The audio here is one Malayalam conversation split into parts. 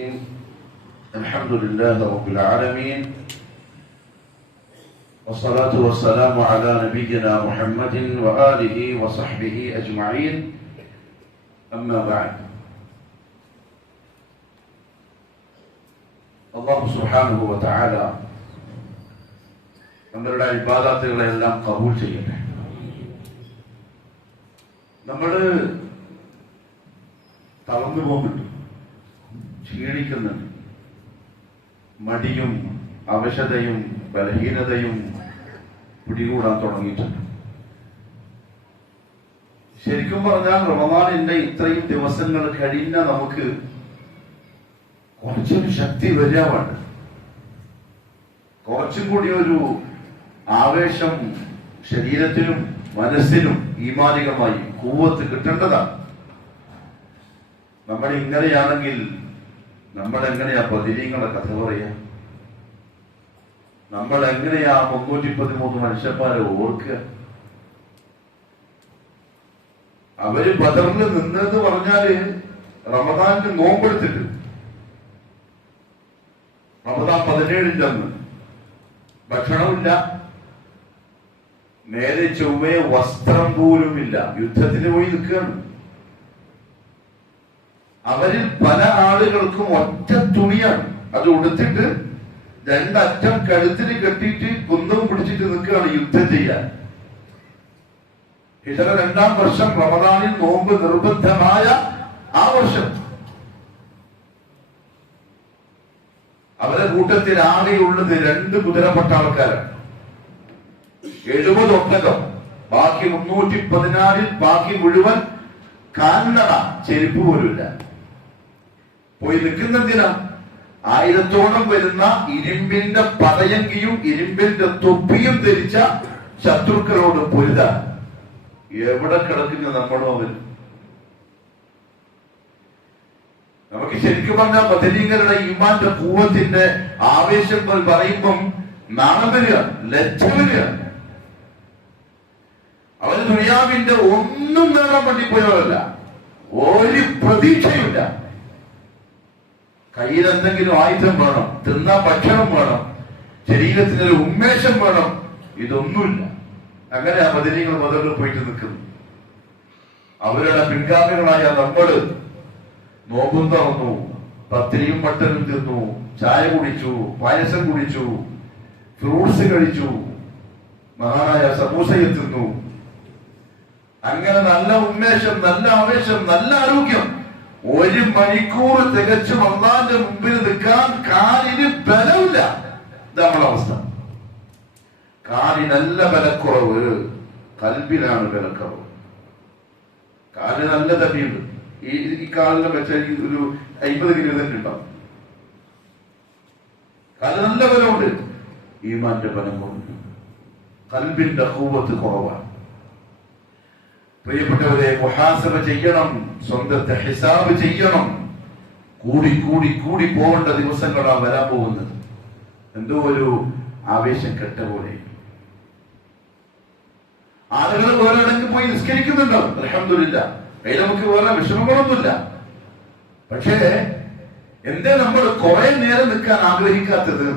الحمد لله رب العالمين والصلاة والسلام على نبينا محمد وآله وصحبه أجمعين أما بعد الله سبحانه وتعالى നമ്മളുടെ ഇബാദത്തുകളെല്ലാം കബൂൽ ചെയ്യട്ടെ. നമ്മൾ തളർന്നു പോകുന്നുണ്ട്, ക്ഷീണിക്കുന്നുണ്ട്, മടിയും അവശതയും ബലഹീനതയും പിടികൂടാൻ തുടങ്ങിയിട്ടുണ്ട്. ശരിക്കും പറഞ്ഞാൽ റമദാനിന്റെ ഇത്രയും ദിവസങ്ങൾ കഴിഞ്ഞ നമുക്ക് കുറച്ചൊരു ശക്തി വരാവാണ്, കുറച്ചും കൂടി ഒരു ആവേശം ശരീരത്തിനും മനസ്സിനും ഈമാനികമായി കൂവത്ത് കിട്ടേണ്ടതാണ്. നമ്മൾ ഇങ്ങനെയാണെങ്കിൽ നമ്മൾ എങ്ങനെയാ ബദരീങ്ങളെ കഥ പറയാ? നമ്മൾ എങ്ങനെയാ 313 മനുഷ്യന്മാരെ ഓർക്കുക? അവര് ബദറിൽ നിന്നെന്ന് പറഞ്ഞാല് റമദാനിന് നോമ്പെടുത്തിട്ട് റമദാൻ 17-ന്റെ അന്ന് ഭക്ഷണമില്ല, നേരെ ചൊവ്വേ വസ്ത്രം പോലുമില്ല, യുദ്ധത്തിന് പോയി നിൽക്കുകയാണ്. അവരിൽ പല ആളുകൾക്കും ഒറ്റ തുണിയാണ്, അത് ഉടുത്തിട്ട് രണ്ടറ്റം കഴുത്തിന് കെട്ടിയിട്ട് കുന്തവും പിടിച്ചിട്ട് നിൽക്കുകയാണ് യുദ്ധം ചെയ്യാൻ. ഹിജറ 2-ാം വർഷം റമദാനിൽ നോമ്പ് നിർബന്ധമായ ആ വർഷം അവരുടെ കൂട്ടത്തിൽ ആകെയുള്ളത് 2 കുതിരപ്പട്ടാൾക്കാരാണ്, 70 ഒട്ടകം, ബാക്കി 314 ബാക്കി മുഴുവൻ കാൽനട, ചെരുപ്പ് പോലുമില്ല. പോയി നിൽക്കുന്നതിനാ 1000-ഓളം വരുന്ന ഇരുമ്പിന്റെ പതയങ്കിയും ഇരുമ്പിന്റെ തൊപ്പിയും ധരിച്ച ശത്രുക്കളോട് പൊരുതാൻ. എവിടെ കിടക്കുന്ന നമ്മളോ അവൻ? നമുക്ക് ശരിക്കും പറഞ്ഞാൽ ബദരീങ്ങളുടെ ഈമാന്റെ കൂവത്തിന്റെ ആവേശം പറയുമ്പം നാണം വരിക, ലജ്ജ വരിക. അവര് ദുനിയാവിന്റെ ഒന്നും നേടാൻ വേണ്ടി പോയവരല്ല, ഒരു പ്രതീക്ഷയില്ല. കയ്യിൽ എന്തെങ്കിലും ആയുധം വേണം, തിന്നാൻ ഭക്ഷണം വേണം, ശരീരത്തിനൊരു ഉന്മേഷം വേണം, ഇതൊന്നുമില്ല. അങ്ങനെ ആ ബദരീങ്ങൾ ബദറിൽ പോയിട്ട് നിൽക്കുന്നു. അവരുടെ പിൻഗാമികളായ നമ്മള് നോമ്പും തുറന്നു, പത്തിരിയും മട്ടനും തിന്നു, ചായ കുടിച്ചു, പായസം കുടിച്ചു, ഫ്രൂട്ട്സ് കഴിച്ചു, മഹാനായ സമൂസയെ തിന്നു. അങ്ങനെ നല്ല ഉന്മേഷം, നല്ല ആവേശം, നല്ല ആരോഗ്യം. 1 മണിക്കൂർ തികച്ചും അള്ളാന്റെ മുമ്പിൽ നിൽക്കാൻ കാലിന് ബലമില്ല. ഇതാ നമ്മളെ അവസ്ഥ. കാലിനല്ല ബലക്കുറവ്, കൽബിനാണ് ബലക്കുറവ്. കാല് നല്ല തടിയുണ്ട്, ഈ കാലിനെ വെച്ചാൽ ഒരു 50 കിലോ തന്നെ ഉണ്ടാവും. കാല് നല്ല ബലമുണ്ട്, ഈമാന്റെ ബലം കൊണ്ട് കൽബിന്റെ ഖുവ്വത്ത് കുറവാണ്. പ്രിയപ്പെട്ടവരെ, മുഹാസബ ചെയ്യണം, സ്വന്തത്തെ ഹിസാബ് ചെയ്യണം. കൂടി കൂടി കൂടി പോകേണ്ട ദിവസങ്ങളാണ് വരാൻ പോകുന്നത്. എന്തോ ഒരു ആവേശം കെട്ട പോലെ ആളുകൾ വേറെ ഇടയ്ക്ക് പോയി നിസ്കരിക്കുന്നുണ്ടോ? അൽഹംദുലില്ലാ, അതിൽ നമുക്ക് വേറെ വിഷമങ്ങളൊന്നുമില്ല. പക്ഷേ എന്തേ നമ്മൾ കുറെ നേരം നിൽക്കാൻ ആഗ്രഹിക്കാത്തത്?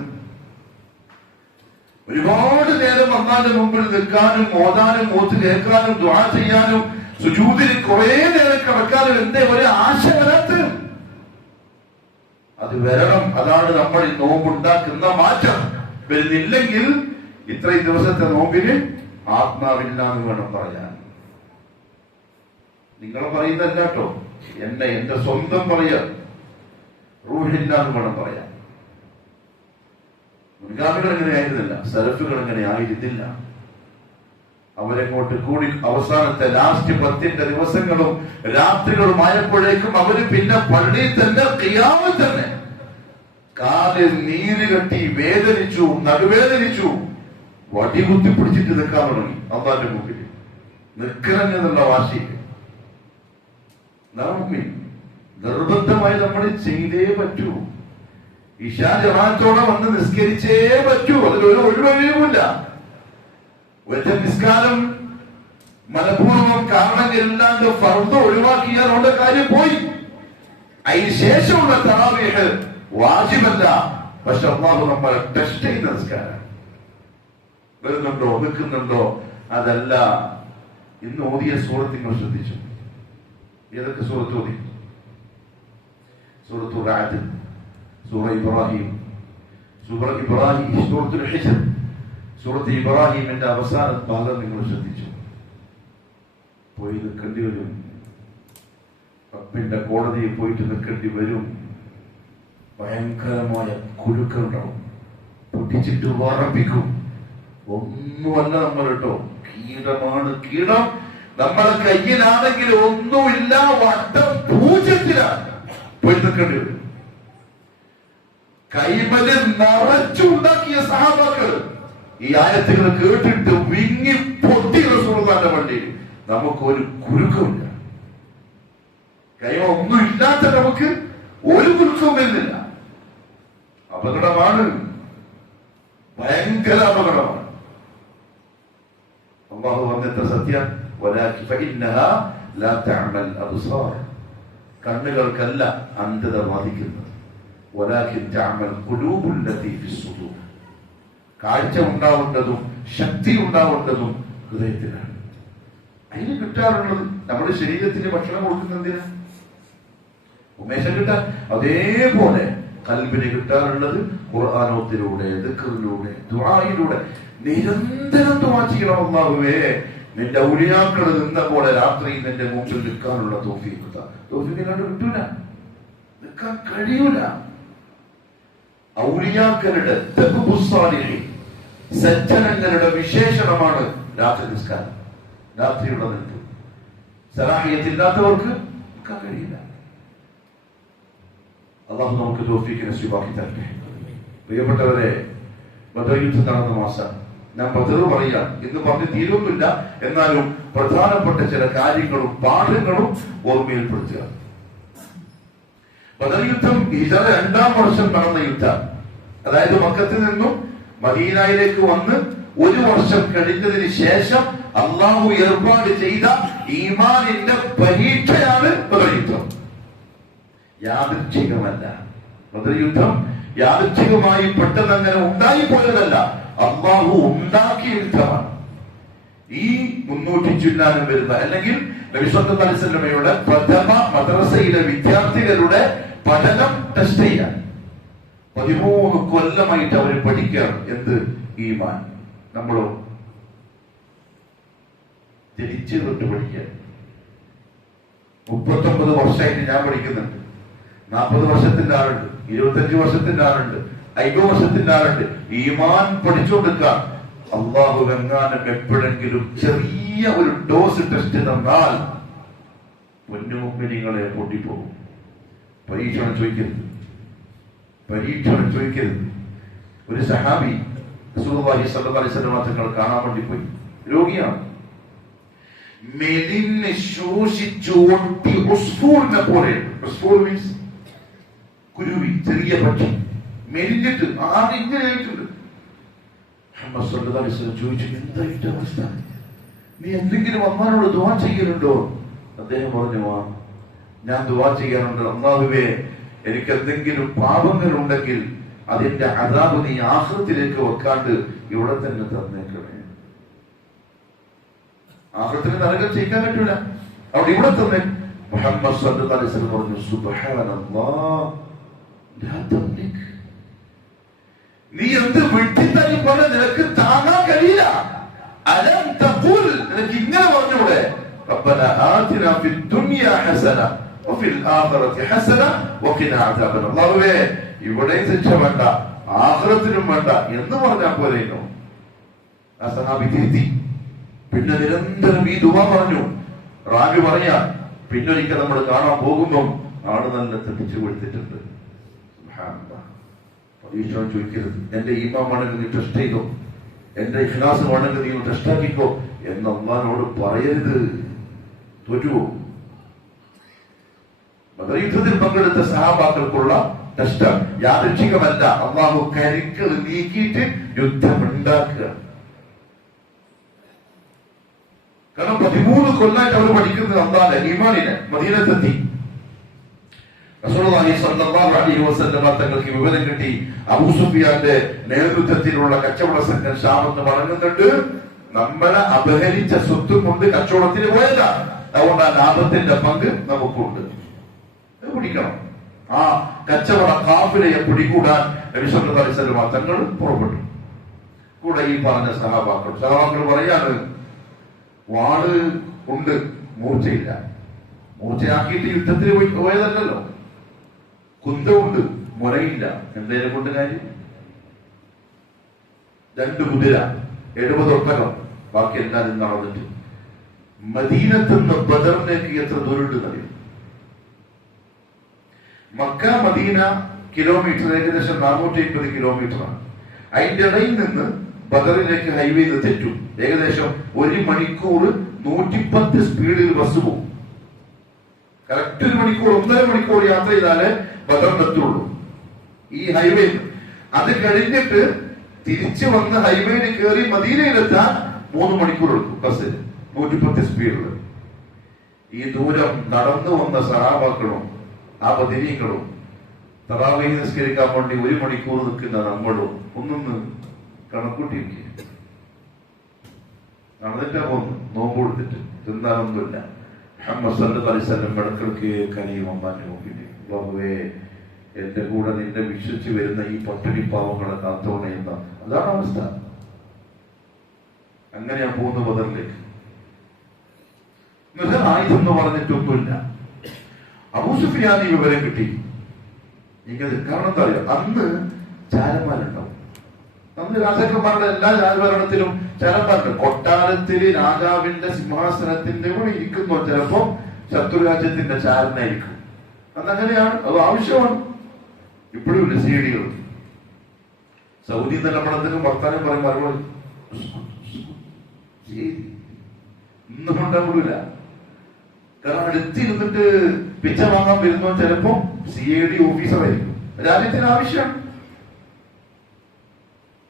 ഒരുപാട് നേരം അല്ലാഹുവിന്റെ മുമ്പിൽ നിൽക്കാനും ഓതാനും ഓത്ത് കേൾക്കാനും ദുആ ചെയ്യാനും സുജൂദിൽ കുറെ നേരം കിടക്കാനും എന്തേ ഒരു ആശ വരാത്തത്? അത് വരണം. അതാണ് നമ്മൾ ഈ നോമ്പുണ്ടാക്കുന്ന മാറ്റം. വരുന്നില്ലെങ്കിൽ ഇത്രയും ദിവസത്തെ നോമ്പിന് ആത്മാവില്ല എന്ന് വേണം പറയാൻ. നിങ്ങൾ പറയുന്നതല്ല കേട്ടോ, എന്റെ സ്വന്തം പറയാ, റൂഹില്ല എന്ന് വേണം പറയാൻ. മുൻഗാമികൾ എങ്ങനെ ആയിരുന്നില്ല, സലഫുകൾ എങ്ങനെ ആയിരുന്നില്ല. അവരെങ്ങോട്ട് കൂടി അവസാനത്തെ ലാസ്റ്റ് 10-ന്റെ ദിവസങ്ങളും രാത്രികളും ആയപ്പോഴേക്കും അവര് പിന്നെ പള്ളിയിൽ തന്നെ ഖിയാമത്ത് തന്നെ കാല് നീര് കെട്ടി വേദനിച്ചു, നടുവേദനിച്ചു, വടി കുത്തി പിടിച്ചിട്ട് നിൽക്കാൻ തുടങ്ങി. അള്ളാന്റെ മുമ്പിൽ നിൽക്കണമെന്നുള്ള വാശി നിർബന്ധമായി നമ്മൾ ചെയ്തേ പറ്റൂ. ഇശാ ജമാഅത്തോടെ വന്ന് നിസ്കരിച്ചേ പറ്റൂ, അതിലൊരു ഒഴിവുമില്ല. ഒറ്റ നിസ്കാരം മനഃപൂർവ്വം കാരണങ്ങളില്ലാണ്ട് ഫർദ് ഒഴിവാക്കിയാൽ അവരുടെ കാര്യം പോയി. അതിന് ശേഷമുള്ള തറാവീഹ് വാജിബല്ല. പക്ഷെ അള്ളാഹു നമ്മളെ ടെസ്റ്റ് ചെയ്യുന്ന നിസ്കാരം. വരുന്നുണ്ടോ, നിൽക്കുന്നുണ്ടോ, അതല്ല. ഇന്ന് ഓതിയ സൂറത്ത് നിങ്ങൾ ശ്രദ്ധിച്ചു? ഏതൊക്കെ സൂറത്ത് ഓതി? സൂറത്തു റഅദ്, സൂറ ഇബ്രാഹിം, സൂറത്തുൽ ഹിജ്ർ, സൂറത്ത് ഇബ്രാഹിമിന്റെ അവസാന ഭാഗം നിങ്ങൾ ശ്രദ്ധിച്ചു? പോയി നിൽക്കേണ്ടി വരും. റബ്ബിന്റെ കോടതിയിൽ പോയിട്ട് നിൽക്കേണ്ടി വരും. ഭയങ്കരമായ കുരുക്കളുണ്ടാവും. പൊട്ടിച്ചിട്ട് വറപ്പിക്കും. ഒന്നുമല്ല നമ്മൾ കേട്ടോ, കീടമാണ് കീടം. നമ്മളെ കയ്യിലാണെങ്കിൽ ഒന്നുമില്ല, വട്ടം പൂജ്യത്തിലാണ്. പോയി നിൽക്കേണ്ടി വരും. കൈമല് നിറച്ചുണ്ടാക്കിയ സഹാബാക്കൾ ഈ ആയത്തുകൾ കേട്ടിട്ട് വിങ്ങി പൊട്ടി റസൂലുള്ളാഹിന്റെ വണ്ടിയിൽ. നമുക്കൊരു കുരുക്കമില്ല. കൈമ ഒന്നും ഇല്ലാത്ത നമുക്ക് ഒരു കുരുക്കവും വരുന്നില്ല. അപകടമാണ്, ഭയങ്കര അപകടമാണ്. അല്ലാഹു പറഞ്ഞ സത്യം, കണ്ണുകൾക്കല്ല അന്ധത ബാധിക്കുന്നത്, കാഴ്ച ഉണ്ടാവേണ്ടതും ശക്തി ഉണ്ടാവേണ്ടതും ഹൃദയത്തിലാണ്. അതിന് കിട്ടാറുള്ളത് നമ്മുടെ ശരീരത്തിന് ഭക്ഷണം കൊടുക്കുന്നതിന് ഉന്മേഷം കിട്ടാൻ, അതേപോലെ ഖൽബിന് കിട്ടാറുള്ളത് ഖുർആനോത്തിലൂടെ, ദിക്റിലൂടെ, ദുആയിലൂടെ. നിരന്തരം ദുആ ചെയ്യണം. അല്ലാഹുവേ, നിന്റെ ഔലിയാക്കൾ നിന്ന പോലെ രാത്രി നിന്റെ മുമ്പിൽ നിൽക്കാനുള്ള തൗഫീഖ് ഇല്ലാണ്ട് കിട്ടൂല, നിൽക്കാൻ കഴിയൂല. ഔലിയാക്കളുടെ സജ്ജനങ്ങളുടെ വിശേഷണമാണ് രാത്രി നിസ്കാരം, രാത്രിയുള്ള നിൽപ്പ്. സലാഹിയത്തില്ലാത്തവർക്ക് നിൽക്കാൻ കഴിയില്ല. അല്ലാഹു നമുക്ക് തൗഫീഖ് നസീബാക്കി തരട്ടെ. പ്രിയപ്പെട്ടവരെ, ബദർ യുദ്ധം നടന്ന മാസം ഞാൻ ബദർ പറയാം, ഇന്ന് പറഞ്ഞ് തീരുന്നില്ല. എന്നാലും പ്രധാനപ്പെട്ട ചില കാര്യങ്ങളും പാഠങ്ങളും ഓർമ്മയിൽപ്പെടുത്തുക. ബദർ യുദ്ധം ഹിജ്റ 2-ാം വർഷം നടന്ന യുദ്ധം. അതായത് മക്കത്തിൽ നിന്നും മദീനയിലേക്ക് വന്ന് 1 വർഷം കഴിഞ്ഞതിന് ശേഷം അള്ളാഹു ഏർപ്പാട് ചെയ്ത ഈമാനിന്റെ പരീക്ഷയാണ് ബദർ യുദ്ധം. യാദൃച്ഛികമല്ല. ബദർ യുദ്ധം യാദൃച്ഛികമായി പെട്ടെന്ന് അങ്ങനെ ഉണ്ടായിപ്പോയതല്ല, അള്ളാഹു ഉണ്ടാക്കിയ യുദ്ധമാണ്. ഈ 300 ചില്ലാനും വരുന്ന, അല്ലെങ്കിൽ നബി സല്ലല്ലാഹു അലൈഹി വസല്ലമയുടെ പ്രഥമ മദ്രസയിലെ വിദ്യാർത്ഥികളുടെ പഠനം ടെസ്റ്റ് ചെയ്യാൻ 13 കൊല്ലമായിട്ട് അവർ പഠിക്കുകയാണ്. എന്ത്? ഈമാൻ. നമ്മളോ ജനിച്ചു തൊട്ട് പഠിക്കാൻ 39 വർഷമായിട്ട് ഞാൻ പഠിക്കുന്നുണ്ട്. 40 വർഷത്തിന്റെ ആളുണ്ട്, 25 വർഷത്തിന്റെ ആളുണ്ട്, 50 വർഷത്തിന്റെ ആളുണ്ട്. ഈമാൻ പഠിച്ചുകൊടുക്കാൻ അള്ളാഹു എങ്ങാനും എപ്പോഴെങ്കിലും ചെറിയ ഒരു ഡോസ് ടെസ്റ്റ് തന്നാൽ പൊന്നുമുമ്പിനിങ്ങളെ പൊട്ടിപ്പോകും. പരീക്ഷണം ചോദിക്കരുത്, പരീക്ഷണം ചോദിക്കരുത്. ഒരു സഹാബി റസൂലുള്ളാഹി സ്വല്ലല്ലാഹു അലൈഹി വസല്ലം തങ്ങൾ കാണാൻ വേണ്ടി പോയി. രോഗിയാണ്. മെലിഞ്ഞ് ശോഷിച്ചു ഒട്ടി ഉസ്ഫൂറിനെ പോലെ. ഉസ്ഫൂർ മീൻസ് കുരുവി, ചെറിയ പക്ഷി. മെലിഞ്ഞിട്ട് ആടിങ്ങനെയായിട്ടുണ്ട്. മുഹമ്മദ് സ്വല്ലല്ലാഹു അലൈഹി വസല്ലം ചോദിച്ചു, എന്താ ഇതിന്റെ അവസ്ഥ? നീ എന്തെങ്കിലും അല്ലാഹുവോട് ദുആ ചെയ്യലുണ്ടോ? അദ്ദേഹം പറഞ്ഞു, ഞാൻ ദുആ ചെയ്യാറുണ്ട്. അല്ലാഹുവേ, എനിക്ക് എന്തെങ്കിലും പാപങ്ങൾ ഉണ്ടെങ്കിൽ അതിന്റെ അദാബ് നീ ആഖിറത്തിലേക്ക് വെക്കാണ്ട് ഇവിടെ തന്നെ തന്നേക്കണേ. ആഖിറത്തിൽ നരകം ചെയ്യിക്കാൻ പറ്റൂല, അവിടെ ഇവിടെ തന്നെ. മുഹമ്മദ് സ്വല്ലല്ലാഹു അലൈഹി വസല്ലം പറഞ്ഞു, സുബ്ഹാനല്ലാഹ്, ലാ തംലിക്. നീ എന്ത് വിട്ടിത്തരി പോലെ നിനക്ക് താങ്ങാൻ കഴിയില്ല. അലം തഖുൽ, നിനക്ക് ഇങ്ങനെ പറഞ്ഞൂടെ, റബ്ബന ആതിനാ ഫിദ് ദുനിയ ഹസന വഫിൽ ആഖിറതി ഹസന വഖിനാ അദാബൻ. അല്ലാഹുവേ, ഇവിടെ ശിക്ഷ വേണ്ട, ആഖിറത്തിലും വേണ്ട എന്ന് പറഞ്ഞാൽ പോലെയോ? ആ സഹാബി തിരുത്തി. പിന്നെ നിരന്തരം ഈ ദുആ പറഞ്ഞു. റാബി പറയാ, പിന്നൊരിക്കൽ നമ്മൾ കാണാൻ പോകുമ്പോൾ ആള് നല്ല തെറ്റിച്ചു കൊടുത്തിട്ടുണ്ട്. പരീക്ഷണം ചോദിക്കരുത്. എന്റെ ഈമാൻ വേണമെങ്കിൽ നീ ടെസ്റ്റ് ചെയ്തോ, എന്റെ ഇഖ്ലാസ് വേണമെങ്കിൽ നീ ടെസ്റ്റ് ആക്കിക്കോ എന്ന് അള്ളാഹിനോട് പറയരുത്. തോറ്റുവോ? ബദർ യുദ്ധത്തിൽ പങ്കെടുത്ത സഹാബാക്കൾക്കുള്ള ടെസ്റ്റ് യാദൃച്ഛികമല്ല. അള്ളാഹു കരുക്കൾ നീക്കിയിട്ട് യുദ്ധമുണ്ടാക്കുക. കാരണം 13 കൊല്ലായിട്ട് അവർ പഠിക്കുന്നത് അള്ളാഹുവിന്റെ ഈമാനിനെ. മദീനത്തെത്തി റസൂലുള്ളാഹി സ്വല്ലല്ലാഹു അലൈഹി വസല്ലം തങ്ങൾക്ക് വിവരം കിട്ടി, അബൂ സുഫിയാന്റെ നേതൃത്വത്തിലുള്ള കച്ചവട സംഘം ശാമെന്ന് മടങ്ങുന്നുണ്ട്. നമ്മളെ അപഹരിച്ച സ്വത്തും കൊണ്ട് കച്ചവടത്തിന് പോയതാ, അതുകൊണ്ട് ആ ലാഭത്തിന്റെ പങ്ക് നമുക്കുണ്ട്, പിടിക്കണം. ആ കച്ചവട കാഫിലയെ പിടികൂടാൻ നബി സല്ലല്ലാഹു അലൈഹി വസല്ലം തങ്ങൾ പുറപ്പെട്ടു. കൂടെ ഈ പറഞ്ഞ സഹാബാക്കൾ പറയാണ്, വാള് ഉണ്ട്, മൂർച്ചയില്ല. മൂർച്ചയാക്കിയിട്ട് യുദ്ധത്തിന് പോയതല്ലോ. കുന്തമുണ്ട്, മുറയില്ല. എന്തേലും കൊണ്ട് കാര്യം? 2 കുതിര, 70 ഒട്ടകം, ബാക്കി എല്ലാവരും നടന്നിട്ട് മദീനത്തുനിന്ന് ബദറിലേക്ക് എത്ര ദൂരം അറിയും? മക്ക മദീന കിലോമീറ്റർ ഏകദേശം 450 കിലോമീറ്ററാണ്. അതിന്റെ ഇടയിൽ നിന്ന് ബദറിലേക്ക് ഹൈവേയിൽ തെറ്റും. ഏകദേശം 1 മണിക്കൂർ 110 സ്പീഡിൽ ബസ് പോകും. കറക്റ്റ് 1 മണിക്കൂർ 1.5 മണിക്കൂർ യാത്ര ചെയ്താലേ ബദറിനെത്തുള്ളൂ ഈ ഹൈവേയിൽ. അത് കഴിഞ്ഞിട്ട് തിരിച്ചു വന്ന് ഹൈവേയിൽ കയറി മദീനയിലെത്താൻ 3 മണിക്കൂർ എടുക്കും ബസ്, 110 സ്പീഡിൽ. ഈ ദൂരം നടന്നു വന്ന സഹാബാക്കളും ആ ബദരീങ്ങളും തറാവീഹ് നിസ്കരിക്കാൻ വേണ്ടി 1 മണിക്കൂർ നിൽക്കുന്ന നമ്മളും ഒന്നൊന്ന് കണക്കൂട്ടിയിരിക്കുക. നടന്നിട്ടാ പോകുന്നു, നോമ്പ് കൊടുത്തിട്ട് തിന്നാനൊന്നുമില്ല. മുഹമ്മദ് സല്ലല്ലാഹു അലൈഹി വസല്ലം ഇടക്കിടക്ക് കനിയും അമ്മാനെ നോക്കിയിട്ട്, ബാബുവേ എന്റെ കൂടെ നിന്നെ വിശ്വസിച്ച് വരുന്ന ഈ പട്ടിണി പാവങ്ങളെ കാത്തോണേ എന്ന, അതാണ് അവസ്ഥ. അങ്ങനെയാ പോകുന്ന ബദറിലേക്ക്. ആയുധം എന്ന് പറഞ്ഞിട്ടൊന്നുമില്ല. അബൂ സുഫിയാന് വിവരം കിട്ടി. കാരണം എന്താ പറയുക, അന്ന് ചാരന്മാരുണ്ടാവും. അന്ന് രാജാക്കന്മാരുടെ എല്ലാ രാജഭരണത്തിലും ചാരന്മാരുണ്ട്. കൊട്ടാരത്തില് രാജാവിന്റെ സിംഹാസനത്തിന്റെ കൂടെ ഇരിക്കുന്നു, ചിലപ്പോ ശത്രുരാജ്യത്തിന്റെ ചാരനായിരിക്കും. അന്നങ്ങനെയാണ്, അത് ആവശ്യമാണ്. ഇപ്പോഴും സിഐഡികൾ സൗദി നിലപടത്തിനും വർത്താനം പറയും, മറുപടി ഒന്നും ഉണ്ടാവില്ല. കാരണം അടുത്തിരുന്നിട്ട് പിച്ച വാങ്ങാൻ വരുന്നോ ചിലപ്പോ CID ഓഫീസറായിരിക്കും. രാജ്യത്തിന് ആവശ്യമാണ്.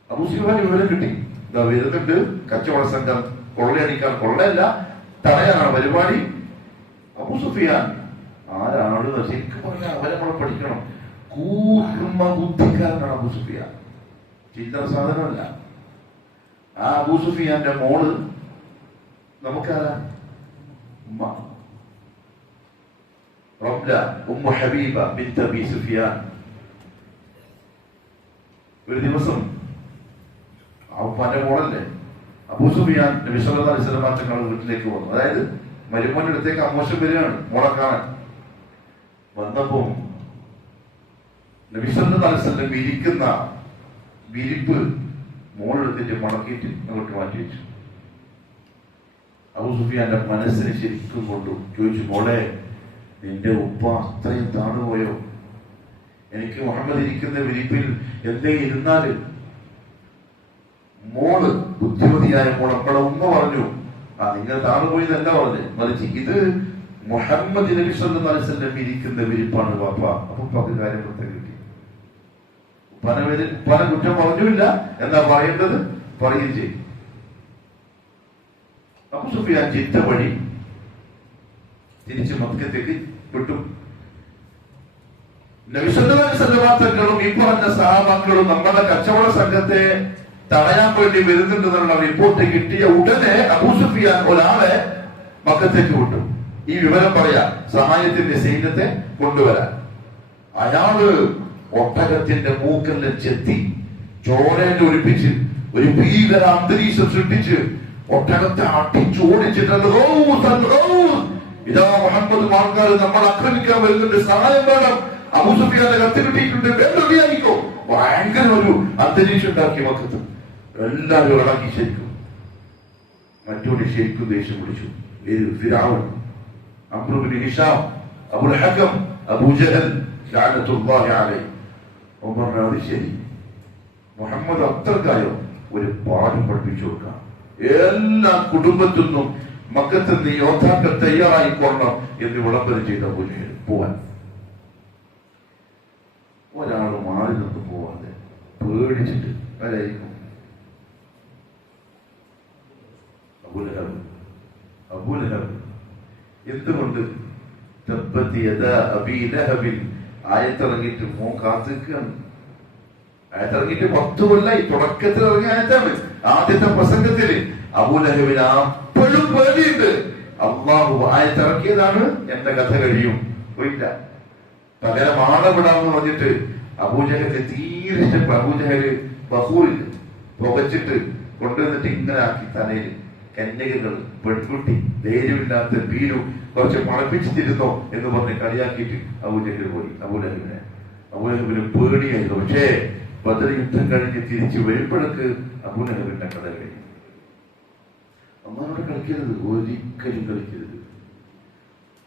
അബൂ സുഫിയാൻ വിവരം കിട്ടി, ഇതാ വരുന്നുണ്ട് കച്ചവട സംഘം, കൊള്ളയടിക്കാൻ, കൊള്ളയല്ല തടയാനാണ് പരിപാടി. അബൂ സുഫിയാൻ ആരാണ് ശരിക്കും പറഞ്ഞാൽ അവരെ നമ്മൾ പഠിക്കണം. കൂർമ്മ ബുദ്ധിക്കാരനാണ് അബൂ സുഫിയാൻ, ചില്ലറ സാധനമല്ല. ആ അബൂ സുഫിയാന്റെ മോള് നമുക്കാരാ? ഉമ്മ റംല ഉമ്മു ഹബീബ ബിൻത് അബീ സുഫിയാൻ. ഒരു ദിവസം പല മോളല്ലേ അബൂ സുഫിയാൻ നബി സല്ലല്ലാഹു അലൈഹി വസല്ലം തങ്ങളുടെ വീട്ടിലേക്ക് വന്നു. അതായത് മരുമോന്റെ അടുത്തേക്ക് അമോശം വരികയാണ് മോളെ കാണാൻ. വന്നപ്പോ നബി സല്ലല്ലാഹു അലൈഹി വസല്ലം ഇരിക്കുന്ന വിരിപ്പ് മോളെടുത്തിട്ട് മടക്കിയിട്ട് അങ്ങോട്ട് മാറ്റി വെച്ചു. അബൂ സുഫിയാന്റെ മനസ്സിന് ശരിക്കും കൊണ്ടു. ചോദിച്ചു, മോളെ നിന്റെ ഉപ്പ അത്രയും താണുപോയോ? എനിക്ക് മുഹമ്മദ് ഇരിക്കുന്ന വിരിപ്പിൽ എന്തെങ്കിലും ഇരുന്നാല്? മോള് ബുദ്ധിമതിയായ മോൾ നമ്മളെ ഉമ്മ പറഞ്ഞു, നിങ്ങൾ താണുപോയി എന്നല്ല പറഞ്ഞു, മറിച്ച് ഇത് മുഹമ്മദ് നബി സല്ലല്ലാഹു അലൈഹി വസല്ലം ഇരിക്കുന്ന വിരിപ്പാണ് പാപ്പ. അപ്പൊ പകുതി കാര്യം കിട്ടി. പല കുറ്റം പറഞ്ഞില്ല, എന്താ പറയേണ്ടത് പറയുകയും ചെയ്യും. അബൂ സുഫിയാൻ ജിദ്ദ വഴി തിരിച്ച് മക്കത്തേക്ക് വിട്ടു. നബി സല്ലല്ലാഹു അലൈഹി വസല്ലം തങ്ങളും ഈ പറഞ്ഞ സഹാബാക്കളും നമ്മുടെ കച്ചവട സംഘത്തെ തടയാൻ വേണ്ടി വരുന്നുണ്ടെന്നുള്ള റിപ്പോർട്ട് കിട്ടിയ ഉടനെ അബൂ സുഫിയാൻ ഒരാളെ മക്കത്തേക്ക് വിട്ടു. ഈ വിവരം പറയാ, സഹായത്തിന്റെ സൈന്യത്തെ കൊണ്ടുവരാൻ. അയാള് ഒട്ടകത്തിന്റെ മൂക്കെല്ലാം ചെത്തി ചോരേന്റെ ഒലിപ്പിച്ച് ഒരു ഭീകര അന്തരീക്ഷം സൃഷ്ടിച്ച് ഒട്ടകത്തെ അടിച്ചോടിച്ചിട്ടുണ്ട്. ഇതാ മുഹമ്മദ് ആൾക്കാർ നമ്മൾ ആക്രമിക്കാൻ വരുന്നുണ്ട്, സഹായം വേണം. അബൂ സുഫിയാനെ കത്ത് കിട്ടിയിട്ടുണ്ട്, വേണ്ടിയായിക്കോ. ഭയങ്കര ഒരു അന്തരീക്ഷം ഉണ്ടാക്കി മക്കത്ത്. എല്ലാവരും ഇളക്കി ശരിക്കും. മറ്റൊരു ശരിക്കും ദേഷ്യം പിടിച്ചു. ഫിർഔൻ, അംർ ഇബ്നു ഹിഷാം, അബുൽ ഹകം, അബൂ ജഹൽ ലഅനത്തുല്ലാഹി അലൈഹി. അത് ശരി, മുഹമ്മദ് അത്രക്കായോ ഒരു പാഠം പഠിപ്പിച്ചു കൊടുക്കാം. എല്ലാ കുടുംബത്തിൽ നിന്നും മക്കത്ത് നിന്ന് യോദ്ധാക്കൾ തയ്യാറായിക്കൊള്ളണം എന്ന് വിളംബരം ചെയ്ത പോവാൻ. ഒരാൾ മാറി നിന്ന് പോവാതെ പേടിച്ചിട്ട് ആരായിരിക്കും? അബൂലഹബ്. എന്തുകൊണ്ട്? തബ്ബത് യദാ അബീ ലഹബിൻ ആയത്തിറങ്ങിയിട്ട് മോൻ കാത്തിരിക്കുകയാണ്. ആയത്തിറങ്ങിയിട്ട് 10 കൊല്ലായി. തുടക്കത്തിൽ ഇറങ്ങിയ ആയത്താണ്. ആദ്യത്തെ പ്രസംഗത്തില് അബൂലഹബിന് അപ്പോഴും പേടിയുണ്ട്. അള്ളാഹു ആയത്തിറക്കിയതാണ്, എന്റെ കഥ കഴിയും, പോയില്ല. പകരം ആളെ വിടാമെന്ന് പറഞ്ഞിട്ട് അബൂജഹല് തീരെ ഇഷ്ടപ്പെട്ടു. അബൂജഹല് ബഹൂറിൽ പുകച്ചിട്ട് കൊണ്ടുവന്നിട്ട് ഇങ്ങനെ ആക്കി തലയിൽ കന്യകകൾ, പെൺകുട്ടി, ധൈര്യമില്ലാത്ത ഭീരു കുറച്ച് മണപ്പിച്ചിരുന്നോ എന്ന് പറഞ്ഞ് കളിയാക്കിയിട്ട് അബൂജഹൽ പോയി. അബൂലഹബിന് പേടിയായിരുന്നു. പക്ഷേ ബദർ യുദ്ധം കഴിഞ്ഞ് തിരിച്ചു വരുമ്പോഴേക്ക് അബൂലഹബിന്റെ കഥ കഴിഞ്ഞു. അമ്മയോട് കളിക്കരുത്, ഒരിക്കലും കളിക്കരുത്.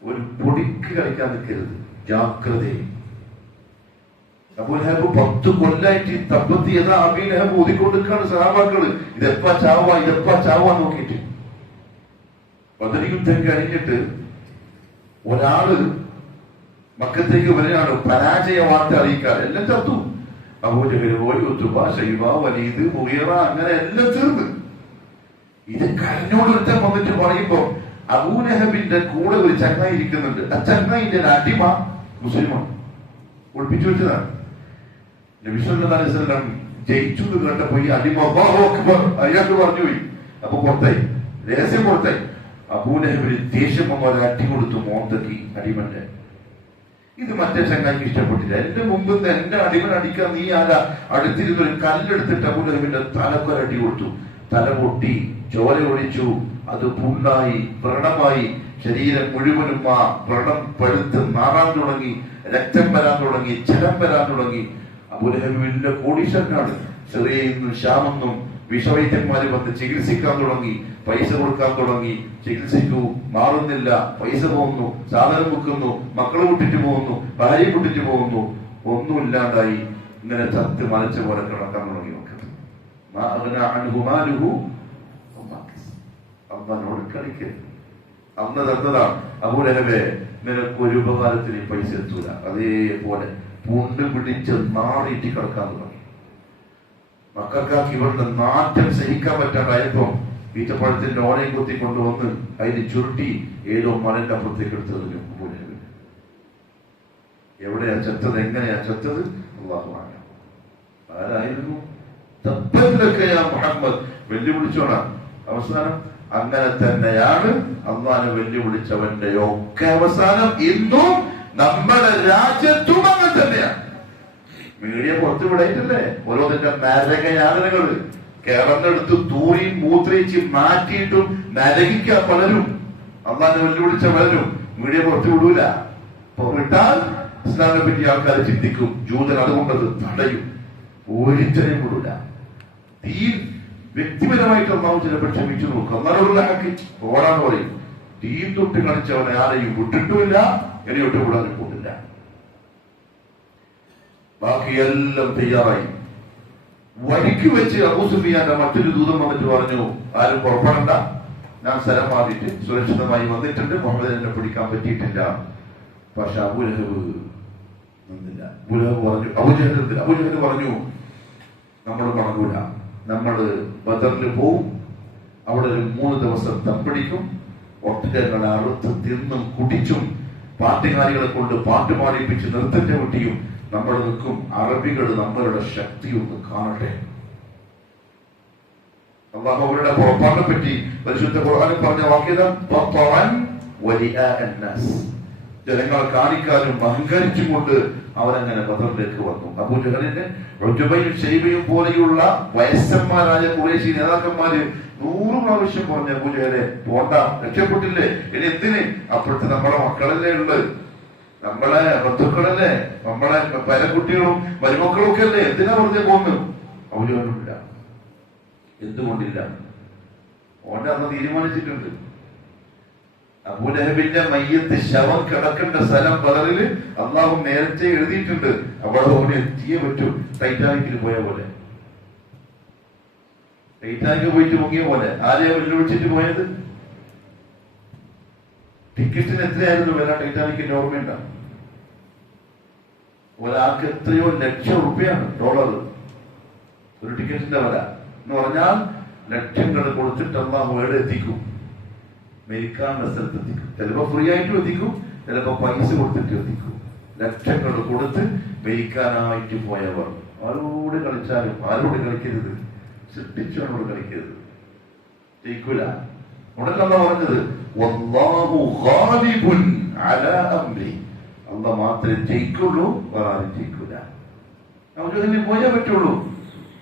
ഒരു പൊടിക്ക് കളിക്കാൻ നിൽക്കരുത്, ജാഗ്രതയും. അബൂലഹബ് 10 കൊല്ലായിട്ട് തപ്പത്തി ഏതാ അബീലഹബ് ഊതിക്കൊണ്ടിരിക്കാണ് സഹാബാക്കള്. ഇതെപ്പാ ചാവാ നോക്കിയിട്ട്. ബദർ യുദ്ധം കഴിഞ്ഞിട്ട് ഒരാള് മക്കത്തേക്ക് വരികയാണ്, പരാജയ വാർത്ത അറിയിക്കാൻ. എല്ലാം ചത്തു. അബൂജഹൽ പോയി, ഉത്ബ, ശൈബ, വലീദ്, മുഗീറ, അങ്ങനെ എല്ലാം തീർന്ന്. ഇത് കരഞ്ഞോടൊരുത്തൻ വന്നിട്ട് പറയുമ്പോ അബൂലഹബിന്റെ കൂടെ ഒരു ചങ്ങായി ഇരിക്കുന്നുണ്ട്. ആ ചങ്ങായിന്റെ അടിമ മുസ്ലിമാണ്, ഒളിപ്പിച്ചു വെച്ചതാണ്. നബി സല്ലല്ലാഹു അലൈഹി വസല്ലം ജയിച്ചു എന്ന് കേട്ടപ്പോ ഈ അടിമ അല്ലാഹു അക്ബർ അയാൾക്ക് പറഞ്ഞു പോയി. അപ്പൊ പുറത്തായി, രഹസ്യം പുറത്തായി. അബൂലഹബിന് ദേഷ്യം ഒരു അടി കൊടുത്തു മോന്തക്കി അടിമന്റെ. ഇത് മറ്റേ ചങ്ങായിക്ക് ഇഷ്ടപ്പെട്ടില്ല. എന്റെ മുമ്പ് എന്റെ അടിമൻ അടിക്കാൻ നീ ആരാ? അടുത്തിരുന്ന് ഒരു കല്ലെടുത്തിട്ട് അബൂലഹബിന്റെ തലക്കൊരടി കൊടുത്തു. തല പൊട്ടി, ചോര ഒഴിച്ചു, അത് പുണ്ണായി, വ്രണമായി, ശരീരം മുഴുവനും ആ വ്രണം പഴുത്ത് നാറാൻ തുടങ്ങി, രക്തം വരാൻ തുടങ്ങി, ജലം വരാൻ തുടങ്ങി. അബൂലഹബിന്റെ കോടീശ്വരനാണ്. സിറിയയിൽ നിന്നും ഷാമെന്നും വിഷവൈദ്യന്മാര് വന്ന് ചികിത്സിക്കാൻ തുടങ്ങി, പൈസ കൊടുക്കാൻ തുടങ്ങി. ചികിത്സിക്കൂ, മാറുന്നില്ല, പൈസ പോകുന്നു, സാധനം വിൽക്കുന്നു, മക്കളെ വിട്ടിട്ട് പോകുന്നു, ഭാര്യ വിട്ടിട്ട് പോകുന്നു, ഒന്നുമില്ലാണ്ടായി. ഇങ്ങനെ ചത്ത് മലച്ച പോലെ കിടക്കാൻ തുടങ്ങി. അമ്മനോട് കളിക്കരുത്. അന്ന് തന്നതാണ്. അബൂലഹബേ, നിനക്ക് ഒരു ഉപകാരത്തിന് പൈസ എത്തൂല. അതേപോലെ പുണ്ട് പിടിച്ച് നാറിയിട്ട് കിടക്കാൻ തുടങ്ങി. മക്കൾക്കാർക്ക് ഇവരുടെ നാറ്റം സഹിക്കാൻ പറ്റാണ്ടായപ്പോ ഈറ്റപ്പഴത്തിന്റെ ഓലയും കുത്തി കൊണ്ടുവന്ന് അതിന് ചുരുട്ടി ഏതോ മലന്റെ അപ്പുറത്തേക്ക് എടുത്തത് അബൂലഹബ്. എവിടെയാ ചത്തത്? എങ്ങനെയാ ചത്തത്? അല്ലാഹു അഅലം. ആരായിരുന്നു? മുഹമ്മദ് വെല്ലുവിളിച്ചോണാ. അവസാനം അങ്ങനെ തന്നെയാണ് അള്ളാനെ വെല്ലുവിളിച്ചവന്റെ ഒക്കെ അവസാനം. ഇന്നും നമ്മുടെ രാജ്യത്തും അങ്ങനെ തന്നെയാണ്. മീഡിയ പുറത്തു വിടയിട്ടല്ലേ ഓരോന്നിന്റെ നരകയാതനകള്. കേരളത്തിനടുത്ത് തൂറിയും മൂത്രയിച്ച് മാറ്റിയിട്ടും നരകിക്ക പലരും. അള്ളാനെ വെല്ലുവിളിച്ച പലരും മീഡിയ പുറത്തു വിടൂല. വിട്ടാൽ ഇസ്ലാമിനെ പറ്റി ആൾക്കാർ ചിന്തിക്കും. ജൂതൻ അതുകൊണ്ടത് തടയും. ഒരിക്കലും വിടൂല. ഈ വ്യക്തിപരമായിട്ട് അള്ളാഹു ചിലപ്പോൾ ക്ഷമിച്ചു നോക്കും. അള്ളാഹുള്ളാക്കി ഓടാന്ന് പറയും. തീ തൊട്ട് കളിച്ചവനെ ആരെയും വിട്ടിട്ടുമില്ല, ഇനിയൊട്ട് വിടാനും പോകില്ല. ബാക്കിയെല്ലാം തയ്യാറായി. വഴിക്ക് വെച്ച് അബൂ സുഫിയാന്റെ മറ്റൊരു ദൂതം വന്നിട്ട് പറഞ്ഞു, ആരും പുറപ്പെടണ്ട, ഞാൻ സ്ഥലം മാറിയിട്ട് സുരക്ഷിതമായി വന്നിട്ടുണ്ട്, മുഹമ്മദ് എന്നെ പിടിക്കാൻ പറ്റിയിട്ടില്ല. പക്ഷെ അബൂലഹബ് നിന്നില്ല. അബൂജഹൽ പറഞ്ഞു, നമ്മൾ മടങ്ങൂല, നമ്മള് ബദറിൽ പോവും, അവിടെ ഒരു 3 ദിവസം തമ്പടിക്കും, ഒട്ടകങ്ങളെ അറുത്ത് തിന്നും കുടിച്ചും പാട്ടുകാരികളെ കൊണ്ട് പാട്ട് പാടിപ്പിച്ച് നൃത്തം ചവിട്ടിയും നമ്മൾ നിൽക്കും. അറബികൾ നമ്മളുടെ ശക്തി ഒന്ന് കാണട്ടെ. അല്ലാഹു അവരുടെ പുറപ്പാടിനെ പറ്റി പരിശുദ്ധ ഖുർആനിൽ പറഞ്ഞ വാക്യം, ജനങ്ങൾ കാണിക്കാനും അഹങ്കരിച്ചും കൊണ്ട് അവരങ്ങനെ ബദറിലേക്ക് വന്നു. അബൂജഹലിന്റെ ഉത്ബയും ശൈബയും പോലെയുള്ള വയസ്സന്മാരായ ഖുറൈശി നേതാക്കന്മാര് 100 പ്രാവശ്യം പറഞ്ഞ അബൂജഹലെ പോണ്ട, രക്ഷപ്പെട്ടില്ലേ, ഇനി എന്തിന്? അപ്പോഴത്തെ നമ്മുടെ മക്കളല്ലേ ഉള്ളത്, നമ്മളെ ബന്ധുക്കളല്ലേ, നമ്മളെ പേരക്കുട്ടികളും മരുമക്കളും ഒക്കെ അല്ലേ, എന്തിനാ വെറുതെ പോകുന്നു? അബൂജഹലില്ല. എന്തുകൊണ്ടില്ല? ഓന്റെ അന്ന് തീരുമാനിച്ചിട്ടുണ്ട്. അബൂലഹബിന്റെ മയ്യത്ത് ശവം കിടക്കേണ്ട സ്ഥലം ബദറിൽ അള്ളാഹു നേരത്തെ എഴുതിയിട്ടുണ്ട്. അവിടെ ഓന് എത്തിയേ പറ്റൂ. ടൈറ്റാനിക്കിൽ പോയ പോലെ, ടൈറ്റാനിക്ക് പോയിട്ട് മുങ്ങിയ പോലെ. ആരെയാ വെല്ലുവിളിച്ചിട്ട് പോയത്? ടിക്കറ്റിന് എത്രയായിരുന്നു വില? ടൈറ്റാനിക്കിന്റെ ഓർമ്മയുണ്ട? ഒരാൾക്ക് എത്രയോ ലക്ഷം റുപ്യാണ്, $. ഒരു ടിക്കറ്റിന്റെ വില എന്ന് പറഞ്ഞാൽ ലക്ഷങ്ങൾ കൊടുത്തിട്ട് അള്ളാഹു എവിടെ എത്തിക്കും? മരിക്കാനുള്ള സ്ഥലത്ത് എത്തിക്കും. ചിലപ്പോ ഫ്രീ ആയിട്ടും എത്തിക്കും, ചിലപ്പോ പൈസ കൊടുത്തിട്ട് എത്തിക്കും. ലക്ഷങ്ങൾ കൊടുത്ത് മേയ്ക്കാനായിട്ട് പോയവർ. ആരോട് കളിച്ചാലും ആരോട് കളിക്കരുത്, സൃഷ്ടിച്ചവനോട് കളിക്കരുത്, ജയിക്കൂല. ഉടനെ അല്ലാഹ് പറഞ്ഞത് വല്ലാഹു ഗാലിബുൻ അലാ അംരി, അല്ലാഹ് മാത്രമേ ജയിക്കുള്ളൂ, വേറെ ആരും ജയിക്കൂല. നമുക്ക് പോയേ പറ്റുള്ളൂ.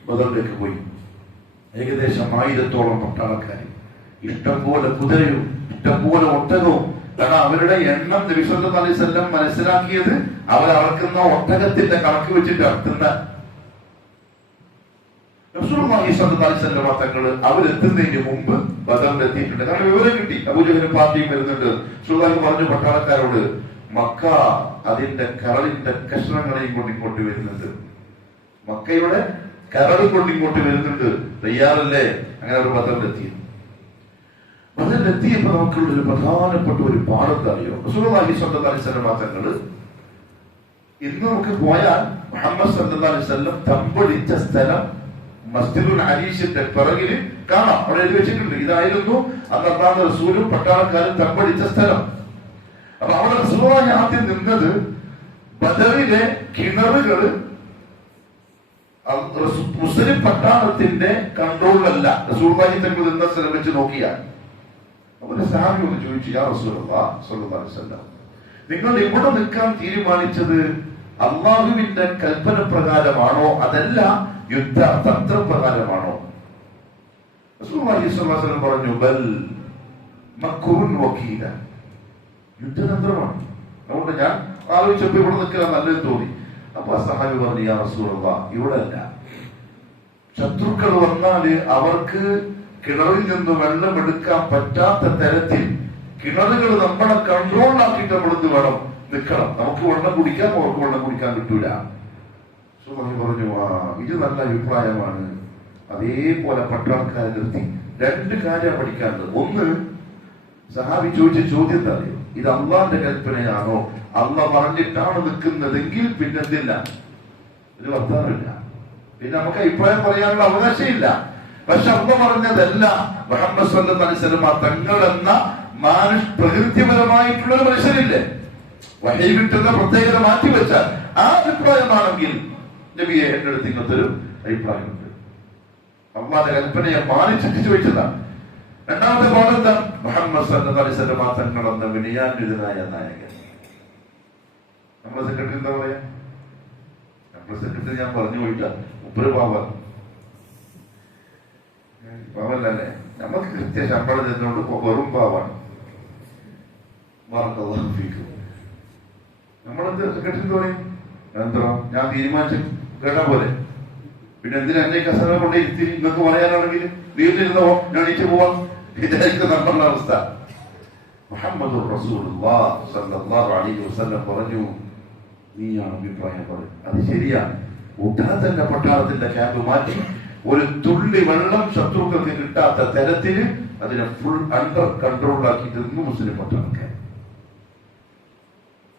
ബദറിലേക്ക് പോയി. ഏകദേശം 1000-ഓളം പട്ടാളക്കാർ, ഇഷ്ടംപോലെ കുതിരയും ഇഷ്ടംപോലെ ഒട്ടകവും. കാരണം അവരുടെ എണ്ണം നബി സല്ലല്ലാഹു അലൈഹി വസല്ലം മനസ്സിലാക്കിയത് അവർ അളക്കുന്ന ഒട്ടകത്തിന്റെ കണക്ക് വെച്ചിട്ടാണ് തിന്നാൻ. റസൂലുള്ളാഹി സ്വല്ലല്ലാഹു അലൈഹി വസല്ലം തങ്ങൾ അവരെത്തുന്നതിന് മുമ്പ് ബദറിൽ എത്തിയിട്ടുണ്ട്. കാരണം വിവരം കിട്ടി, അബൂജഹലും പാർട്ടിയും വരുന്നുണ്ട്. റസൂലുള്ളാഹി പറഞ്ഞു പട്ടാളക്കാരോട്, മക്ക അതിന്റെ കരളിന്റെ കഷ്ണങ്ങളെയും കൊണ്ട് ഇങ്ങോട്ട് വരുന്നുണ്ട്, മക്കയുടെ കരൾ കൊണ്ട് ഇങ്ങോട്ട് വരുന്നുണ്ട്, തയ്യാറല്ലേ? അങ്ങനെ അവർ ബദറിലെത്തി. ബദറിലെത്തിയപ്പോ നമുക്കുള്ള ഒരു പ്രധാനപ്പെട്ട ഒരു പാഠത്തെ അറിയോ? റസൂലുള്ളാഹി സ്വല്ലല്ലാഹു അലൈഹി വസല്ലം തങ്ങൾ ഇന്ന് നമുക്ക് പോയാൽ മുഹമ്മദ് സല്ലല്ലാഹു അലൈഹി വസല്ലം തമ്പടിച്ച സ്ഥലം മസ്ജിദുൽ അരീഷിന്റെ പിറകില് കാണാം. അവിടെ എഴുതി വെച്ചിട്ടുണ്ട്, ഇതായിരുന്നു അന്ന് അള്ളാഹുവിന്റെ റസൂലും പട്ടാളക്കാരും തമ്പടിച്ച സ്ഥലം. അപ്പൊ അവിടെ റസൂലുള്ളാഹി ആദ്യം നിന്നത് ബദറിലെ കിണറുകള് മുസ്ലിം പട്ടാളത്തിന്റെ കൺട്രോളിലല്ല, റസൂലുള്ളാഹി തങ്ങൾ നിന്ന സ്ഥലം വെച്ച് നോക്കിയാൽ. അപ്പൊ സഹാബി ഒന്ന് ചോദിച്ചു, യാ റസൂലുള്ളാഹി സ്വല്ലല്ലാഹു അലൈഹി വസല്ലം, നിങ്ങൾ ഇവിടെ നിൽക്കാൻ തീരുമാനിച്ചത് അള്ളാഹുവിന്റെ കൽപ്പന പ്രകാരമാണോ അതല്ല യുദ്ധ തന്ത്രപ്രകാരമാണോ? റസൂലുള്ളാഹി സ്വല്ലല്ലാഹു അലൈഹി വസല്ലം പറഞ്ഞു, ബൽ മക്റുൻ വകീല, യുദ്ധതന്ത്രമാണ്. അതുകൊണ്ട് ഞാൻ ആലോചിച്ചപ്പോ ഇവിടെ നിൽക്കാൻ നല്ലതെന്ന് തോന്നി. അപ്പൊ സഹാബി പറഞ്ഞു, യാ റസൂലുള്ളാഹി, ഇവിടെ അല്ല, ശത്രുക്കൾ വന്നാല് അവർക്ക് കിണറിൽ നിന്ന് വെള്ളം എടുക്കാൻ പറ്റാത്ത തരത്തിൽ കിണറുകൾ നമ്മളെ കൺട്രോളിലാക്കിയിട്ട് നമ്മളിന്ന് വേണം നിൽക്കണം. നമുക്ക് വെള്ളം കുടിക്കാൻ, അവർക്ക് വെള്ളം കുടിക്കാൻ കിട്ടൂല. സുബ്ഹാനല്ലാഹ് പറഞ്ഞു, ഇത് നല്ല അഭിപ്രായമാണ്. അതേപോലെ പട്ടാൾക്കാരെ നിർത്തി 2 കാര്യം പഠിക്കാനുള്ളത്. ഒന്ന്, സഹാബി ചോദിച്ച ചോദ്യം എന്താ അറിയോ? ഇത് അള്ളാന്റെ കൽപ്പനയാണോ, അള്ളാഹ് പറഞ്ഞിട്ടാണ് നിൽക്കുന്നതെങ്കിൽ പിന്നെന്തില്ല, ഒരു വർത്താനമില്ല, പിന്നെ നമുക്ക് അഭിപ്രായം പറയാനുള്ള അവകാശമില്ല. പക്ഷെ അള്ളാഹ് പറഞ്ഞതല്ല, മുഹമ്മദ് സ്വല്ലല്ലാഹു അലൈഹി വസല്ലം തങ്ങൾ എന്ന പ്രകൃതിപരമായിട്ടുള്ള ഒരു മനുഷ്യനില്ലേ, വഹി കിട്ടുന്ന പ്രത്യേകത മാറ്റിവെച്ചാൽ ആ അഭിപ്രായമാണെങ്കിൽ നബിയെ എന്റെ അടുത്ത് ഇങ്ങനത്തെ ഒരു അഭിപ്രായമുണ്ട്, അള്ളാന്റെ കൽപ്പനയെ മാനിച്ചിട്ട് ചോദിച്ചതാണ്. രണ്ടാമത്തെ പാഠം എന്താ? മുഹമ്മദ് സല്ലല്ലാഹു അലൈഹി വസല്ലം തങ്ങൾ എന്ന വിനയാന്വിതനായ നായകൻ. നമ്മളെ സെക്രട്ടറി എന്താ പറയാ? നമ്മളെ സെക്രട്ടറി ഞാൻ പറഞ്ഞു പോയിട്ടാ, ഉപ്പര് പാവല്ലേ, നമുക്ക് കൃത്യ ശമ്പളം ചെന്നുകൊണ്ട് വെറും പാവാണ്. നമ്മളെന്ത് സെക്രട്ടറി പറയും, എന്തോ ഞാൻ തീരുമാനിച്ചു കേട്ടാ പോലെ, പിന്നെ എന്തിനാ എന്നെ കസേര കൊണ്ടേ ഇരുത്തി നിങ്ങൾക്ക് പറയാനാണെങ്കിൽ വീട്ടിലിരുന്നോ, ഞാൻ എണീറ്റ് പോവാം, ഇതായിരിക്കും നമ്മളുടെ അവസ്ഥ. മുഹമ്മദ് റസൂലുള്ളാഹി സ്വല്ലല്ലാഹു അലൈഹി വസല്ലം പറഞ്ഞു, നീയാണ് അഭിപ്രായം പറയും, അത് ശരിയാണ്. ഉടനെ തന്നെ പട്ടാളത്തിന്റെ ക്യാമ്പ് മാറ്റി ഒരു തുള്ളി വെള്ളം ശത്രുക്കൾക്ക് കിട്ടാത്ത തരത്തിൽ അതിനെ ഫുൾ അണ്ടർ കൺട്രോളിലാക്കിയിട്ട് മുസ്ലിം പട്ടാളക്കാർ.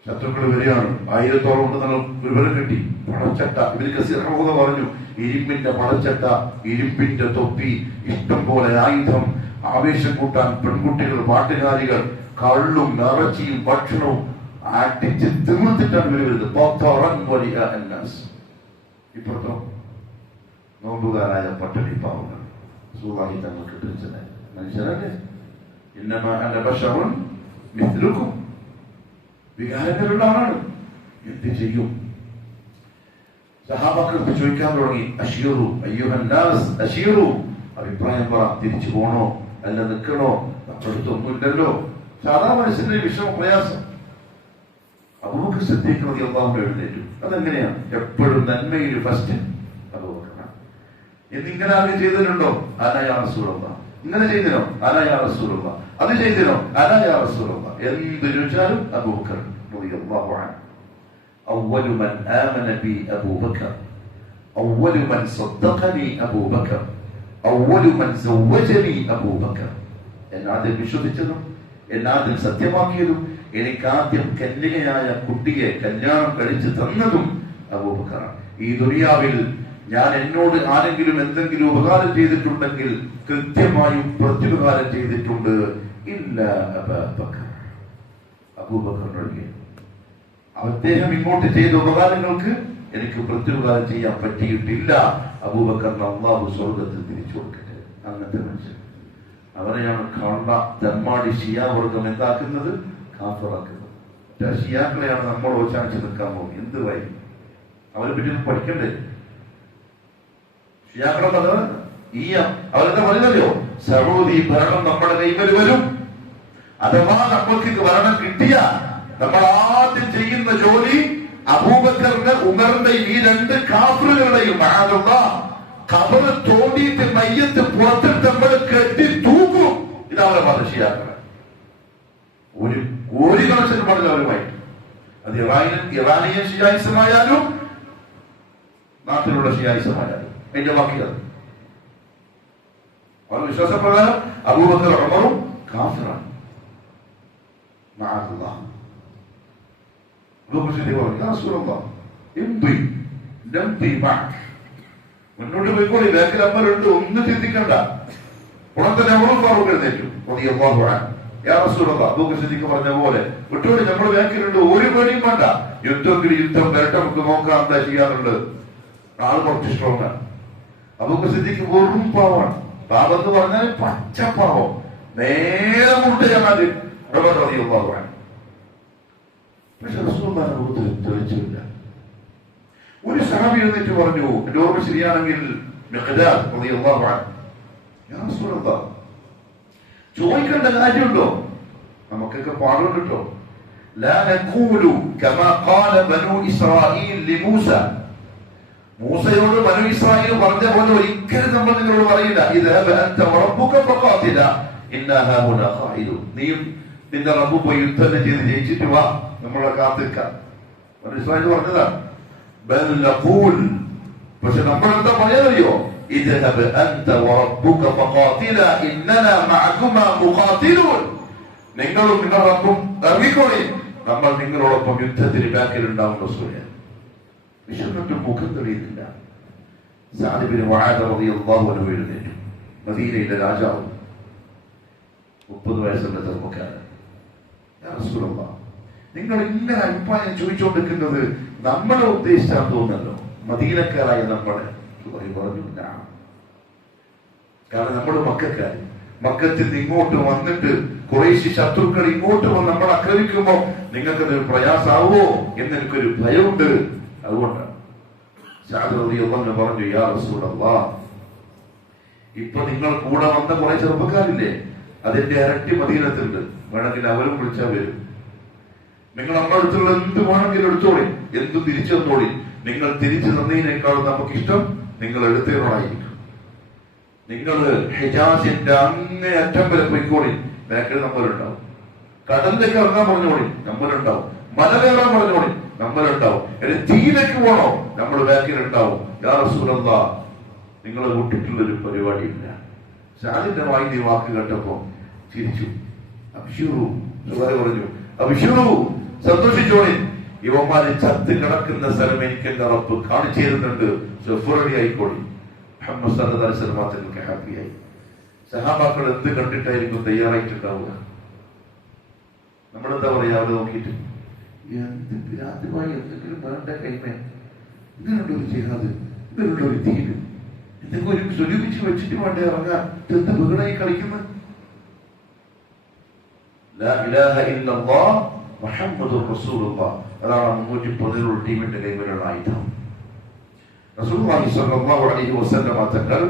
ശത്രുക്കൾ വരികയാണ്, 1000-ഓളം ഉണ്ടെന്നുള്ള വിവരം കിട്ടി. പടച്ചട്ട, ഇവർക്ക് സിറഹൂദ പറഞ്ഞു, ഇരുമ്പിന്റെ പടച്ചട്ട, ഇരുമ്പിന്റെ തൊപ്പി, ഇഷ്ടം പോലെ ആയുധം, ആവേശം കൂട്ടാൻ പെൺകുട്ടികൾ, പാട്ടുകാരികൾ, കള്ളും ഇറച്ചിയും ഭക്ഷണവും അടിച്ച് തിമിർത്തിട്ടാണ് ഇവർ വരുന്നത്. ഇപ്പുറത്തോ നോമ്പുകാരായ പട്ടിണി പാവങ്ങൾ, റസൂലുള്ളാഹി തങ്ങൾക്ക് തിരിച്ചത് മനുഷ്യരല്ലേ, ഇന്നമാ അന ബശറുൻ മിസ്ലുക്കും, വികാരങ്ങളുള്ള ആളാണ്, എന്ത് ചെയ്യും? സഹാബാക്കൾക്ക് ചോദിക്കാൻ തുടങ്ങി, അശീറു അയ്യുഹന്നാസ് അശീറു, അഭിപ്രായം പറ, തിരിച്ചു പോണോ അല്ല നിൽക്കണോ, നമ്മളടുത്തൊന്നുമില്ലല്ലോ. സാധാ മനുഷ്യന്റെ വിഷമ പ്രയാസം. അബൂബക്കർ സിദ്ദീഖ് റളിയല്ലാഹു അൻഹു എഴുന്നേറ്റു. അതെങ്ങനെയാണ്? എപ്പോഴും നന്മയിൽ ഫസ്റ്റ് അബൂബക്കറാണ്. എന്നിങ്ങനെ ആരും ചെയ്തിട്ടുണ്ടോ? അനാ യാ റസൂലല്ലാഹ്. ഇങ്ങനെ ചെയ്തിനോ? അനാ യാ റസൂലല്ലാഹ്. അത് ചെയ്തിനോ? അനാ യാ റസൂലല്ലാഹ്. എന്ത് ചോദിച്ചാലും അബൂബക്കർ റളിയല്ലാഹു അൻഹു. അവ്വലു മൻ ആമന ബി അബൂബക്കർ, അവ്വലു മൻ സദ്ദഖനി അബൂബക്കർ, അവ്വലു മൻ സവ്വജനി അബൂബക്കർ. എന്നാദ്യം വിശ്വസിച്ചതും എന്നാദ്യം സത്യമാക്കിയതും എനിക്കാദ്യം കന്യകയായ കുട്ടിയെ കല്യാണം കഴിച്ച് തന്നതും അബൂബക്കറാണ്. ഈ ദുനിയാവിൽ ഞാൻ എന്നോട് ആരെങ്കിലും എന്തെങ്കിലും ഉപകാരം ചെയ്തിട്ടുണ്ടെങ്കിൽ കൃത്യമായും പ്രത്യുപകാരം ചെയ്തിട്ടുണ്ട്. ഇല്ല അബൂബക്കർ, അബൂബക്കറിനൊഴികെ. അദ്ദേഹം ഇങ്ങോട്ട് ചെയ്ത ഉപകാരങ്ങൾക്ക് എനിക്ക് പ്രത്യുപകാരം ചെയ്യാൻ പറ്റിയിട്ടില്ല. അബൂബക്കറിന് അള്ളാഹു സ്വർഗത്തിൽ തിരിച്ചു കൊടുക്കട്ടെ. അങ്ങനത്തെ മനുഷ്യൻ. അവരെയാണ് കണ്ട തെമ്മാടി ഷിയാവർഗം എന്താക്കുന്നത്, കാഫറാക്കുന്നത്. ഷിയാക്കളെയാണ് നമ്മൾ ഓച്ചാനിച്ച് നിൽക്കാൻ പോകും. എന്ത് വൈ അവരെ പറ്റി പഠിക്കണ്ടേ? ഷിയാക്കളെ അവരെന്താ പറയുന്നല്ലോ, സൗദി ഭരണം നമ്മുടെ കൈവൽ വരും. അഥവാ നമ്മൾക്ക് ഭരണം കിട്ടിയ നമ്മൾ ആദ്യം ചെയ്യുന്ന ജോലി അബൂബക്കറിന്റെ ഉമറിന്റെയും ഈ രണ്ട് കാഫറുകളുടെയും ഖബറ് തോണ്ടിയിട്ട് മയ്യത്ത് പുറത്തിട്ട് നമ്മൾ കെട്ടി തൂക്കും. ഇതവരെ ഷിയാക്കളെ ഒരു കണക്ഷൻ പാടില്ല അവരുമായിട്ട്. അത് ഇറാനിയൻ ഷിയായിസമായാലും നാട്ടിലുള്ള ഷിയായിസമായാലും അതിന്റെ ബാക്കിയാണ്. അവരുടെ വിശ്വാസപ്രകാരം അബൂബക്കർ ഉമറും കാഫിറാണ്. മുന്നോട്ട് പോയിക്കോളി, ബാക്കിൽ അമ്മലുണ്ട്, ഒന്നും ചിന്തിക്കണ്ട. ഉടൻ തന്നെ അവളും ഫാറൂഖ് എഴുന്നേറ്റു. അബൂബക്കർ പറഞ്ഞ പോലെ വിട്ടോടി, നമ്മൾ ബാക്കിലുണ്ട്, ഒരു പേടിയും വേണ്ട. യുദ്ധത്തിൽ യുദ്ധം വരട്ടെ, നമുക്ക് നോക്കാം എന്താ ചെയ്യാറുണ്ട്. ആള് കുറച്ച് സ്ട്രോങ്ങാണ്. അബൂബക്കർ സിദ്ദീഖ് വെറും പാവമാണ്. പാവം എന്ന് പറഞ്ഞാൽ പച്ചപ്പാവം, നേരെ മുട്ടയാണ്. പക്ഷെ റസൂലുള്ളാഹിയെ തെളിച്ചില്ല. ഒരു സഹാബി എഴുന്നേറ്റ് പറഞ്ഞു, എന്റെ ഓർമ്മ ശരിയാണെങ്കിൽ ചോദിക്കേണ്ട കാര്യമുണ്ടോ? നമുക്കൊക്കെ പാടുണ്ട് കേട്ടോ. മൂസയോട് ബനൂ ഇസ്രായേൽ പറഞ്ഞ പോലെ ഒരിക്കലും നമ്മൾ നിങ്ങളോട് പറയില്ല, നീയും നിന്റെ റബ്ബ് പോയി യുദ്ധം ചെയ്ത് ജയിച്ചിട്ട് വാ, നമ്മളെ കാത്തിരിക്കാം. ബനൂ ഇസ്രായേൽ പറഞ്ഞതാ. പക്ഷെ നമ്മളെന്താ പറയാറിയോ, നിങ്ങളും നിങ്ങളുടെ റബ്ബും ഇറങ്ങിക്കോളി, നമ്മൾ നിങ്ങളോടൊപ്പം യുദ്ധത്തിന് ബാക്കിലുണ്ടാവുന്ന സൂര്യ. വിശന്നിട്ട് മുഖം തെളിയുന്നില്ല. സഅദ് ഇബ്നു മുആദ് റളിയല്ലാഹു അൻഹു എഴുന്നേറ്റു. മദീനയിലെ രാജാവ്, 30 വയസ്സുള്ള ചെറുപ്പക്കാരൻ. യാ റസൂലല്ലാഹ്, നിങ്ങൾ ഇങ്ങനെ അഭിപ്രായം ചോദിച്ചുകൊണ്ടിരിക്കുന്നത് നമ്മളെ ഉദ്ദേശിച്ചാൽ തോന്നല്ലോ, മദീനക്കാരായ നമ്മളെ പറഞ്ഞില്ല. കാരണം നമ്മൾ മക്കക്കാര്, മക്കത്തിൽ നിന്ന് ഇങ്ങോട്ട് വന്നിട്ട് ഖുറൈശി ശത്രുക്കൾ ഇങ്ങോട്ട് വന്ന് നമ്മൾ ആക്രമിക്കുമ്പോ നിങ്ങൾക്കത് പ്രയാസാവോ എന്നെനിക്കൊരു ഭയമുണ്ട്. അതുകൊണ്ടാണ് സഅദ് റളിയല്ലാഹു അൻഹു പറഞ്ഞു, യാ റസൂലല്ലാഹ്, ഇപ്പൊ നിങ്ങൾ കൂടെ വന്ന കുറെ ചെറുപ്പക്കാരില്ലേ, അതിന്റെ ഇരട്ടി മദീനത്തുണ്ട്. വേണമെങ്കിൽ അവരും വിളിച്ചാൽ വരും. നിങ്ങൾ നമ്മുടെ അടുത്തുള്ള എന്ത് വേണമെങ്കിലും എടുത്തോളി, എന്തും തിരിച്ചു തന്നോളി. നിങ്ങൾ തിരിച്ചു തന്നതിനേക്കാളും നമുക്കിഷ്ടം നിങ്ങൾ എടുത്തതിനോടായിരിക്കും. നിങ്ങൾ ഹിജാസിന്റെ അങ്ങേ അറ്റം വരെ പോയിക്കോളി, ബാക്കിൽ നമ്മളുണ്ടാവും. കടലിലേക്ക് ഇറങ്ങാൻ പറഞ്ഞോളി, നമ്മളുണ്ടാവും. മല കയറാൻ പറഞ്ഞോളി, നമ്മളുണ്ടാവും. തീയിലേക്ക് പോണോ, നമ്മൾ ബാക്കിലുണ്ടാവും. യാ റസൂലല്ലാഹ്, നിങ്ങളെ വിട്ടിട്ടുള്ളൊരു പരിപാടിയില്ല. സഅദിന്റെ വായിന്റെ വാക്ക് കേട്ടപ്പോ ചിരിച്ചു. അബ്ശിറു പറഞ്ഞു, അബ്ശിറു, സന്തോഷിച്ചോളി, ഇവന്മാര് ചത്ത് കിടക്കുന്ന സ്ഥലം എനിക്ക് എന്റെ റബ്ബ് കാണിച്ചു തരുന്നുണ്ട്. റെഡി ആയിക്കോളി. മുഹമ്മദ് സല്ലല്ലാഹു അലൈഹി വസല്ലം തങ്ങൾക്ക് ഹാപ്പിയായി. സഹാബാക്കൾ എന്ത് കണ്ടിട്ടായിരിക്കും തയ്യാറായിട്ടുണ്ടാവുക? നമ്മളെന്താ പറയാ, അവിടെ നോക്കിയിട്ട് ആദ്യമായി എന്തെങ്കിലും വേണ്ട കൈമേ, ഇതിനുള്ളൊരു ജിഹാദ്, ഇതിനുള്ളൊരു ദീന്, എന്തെങ്കിലും ഒരു സ്വരൂപിച്ച് വെച്ചിട്ട് വേണ്ട ഇറങ്ങാൻ. എന്ത് ബഹളായി കളിക്കുന്നത്? ലാ ഇലാഹ ഇല്ലല്ലാഹ് മുഹമ്മദുർ റസൂലുള്ളാഹ്. അതാണ് 311 ടീമിന്റെ കൈവലുള്ള ആയുധം. റസൂലുള്ളാഹി സ്വല്ലല്ലാഹു അലൈഹി വസല്ലം തങ്ങൾ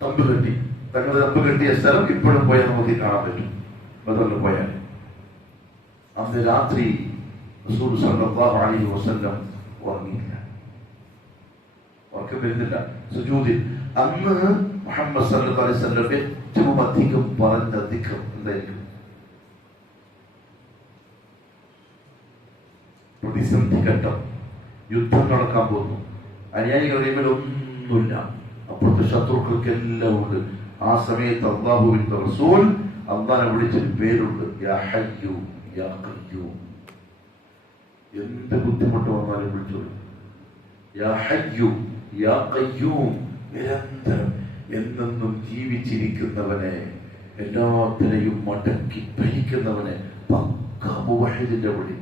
തമ്പ് കെട്ടി, തങ്ങളുടെ തമ്പ് കെട്ടിയ സ്ഥലം ഇപ്പോഴും പോയാൽ നമുക്ക് കാണാൻ പറ്റും. ബദറിൽ പോയാൽ അന്ന് രാത്രി റസൂൽ സ്വല്ലല്ലാഹു അലൈഹി വസല്ലം ഉറങ്ങിയില്ല, ഉറക്കം വരുന്നില്ല. സുജൂദിൽ അന്ന് മുഹമ്മദ് സല്ലല്ലാഹു അലൈഹി വസല്ലം ഏറ്റവും അധികം പറഞ്ഞ ദിക്ർ എന്തായിരിക്കും? പ്രതിസന്ധി ഘട്ടം, യുദ്ധം നടക്കാൻ പോകുന്നു, അനുയായികളുടെ മേൽ ഒന്നുമില്ല, അപ്പുറത്തെ ശത്രുക്കൾക്ക് എല്ലാം ഉണ്ട്. ആ സമയത്ത് അല്ലാഹുവിന്റെ റസൂൽ അല്ലാഹനെ വിളിച്ചൊരു പേരുണ്ട്, യാ ഹയ്യു യാ ഖയ്യൂം. എന്ത് ബുദ്ധിമുട്ട് വന്നാലും വിളിച്ചോളൂ, യാ ഹയ്യു യാ ഖയ്യൂം. നിരന്തരം എന്നെന്നും ജീവിച്ചിരിക്കുന്നവനെ, എല്ലാത്തിനെയും മടക്കി ഭരിക്കുന്നവനെ പക്ക മുവഹിദിന്റെ വിളി.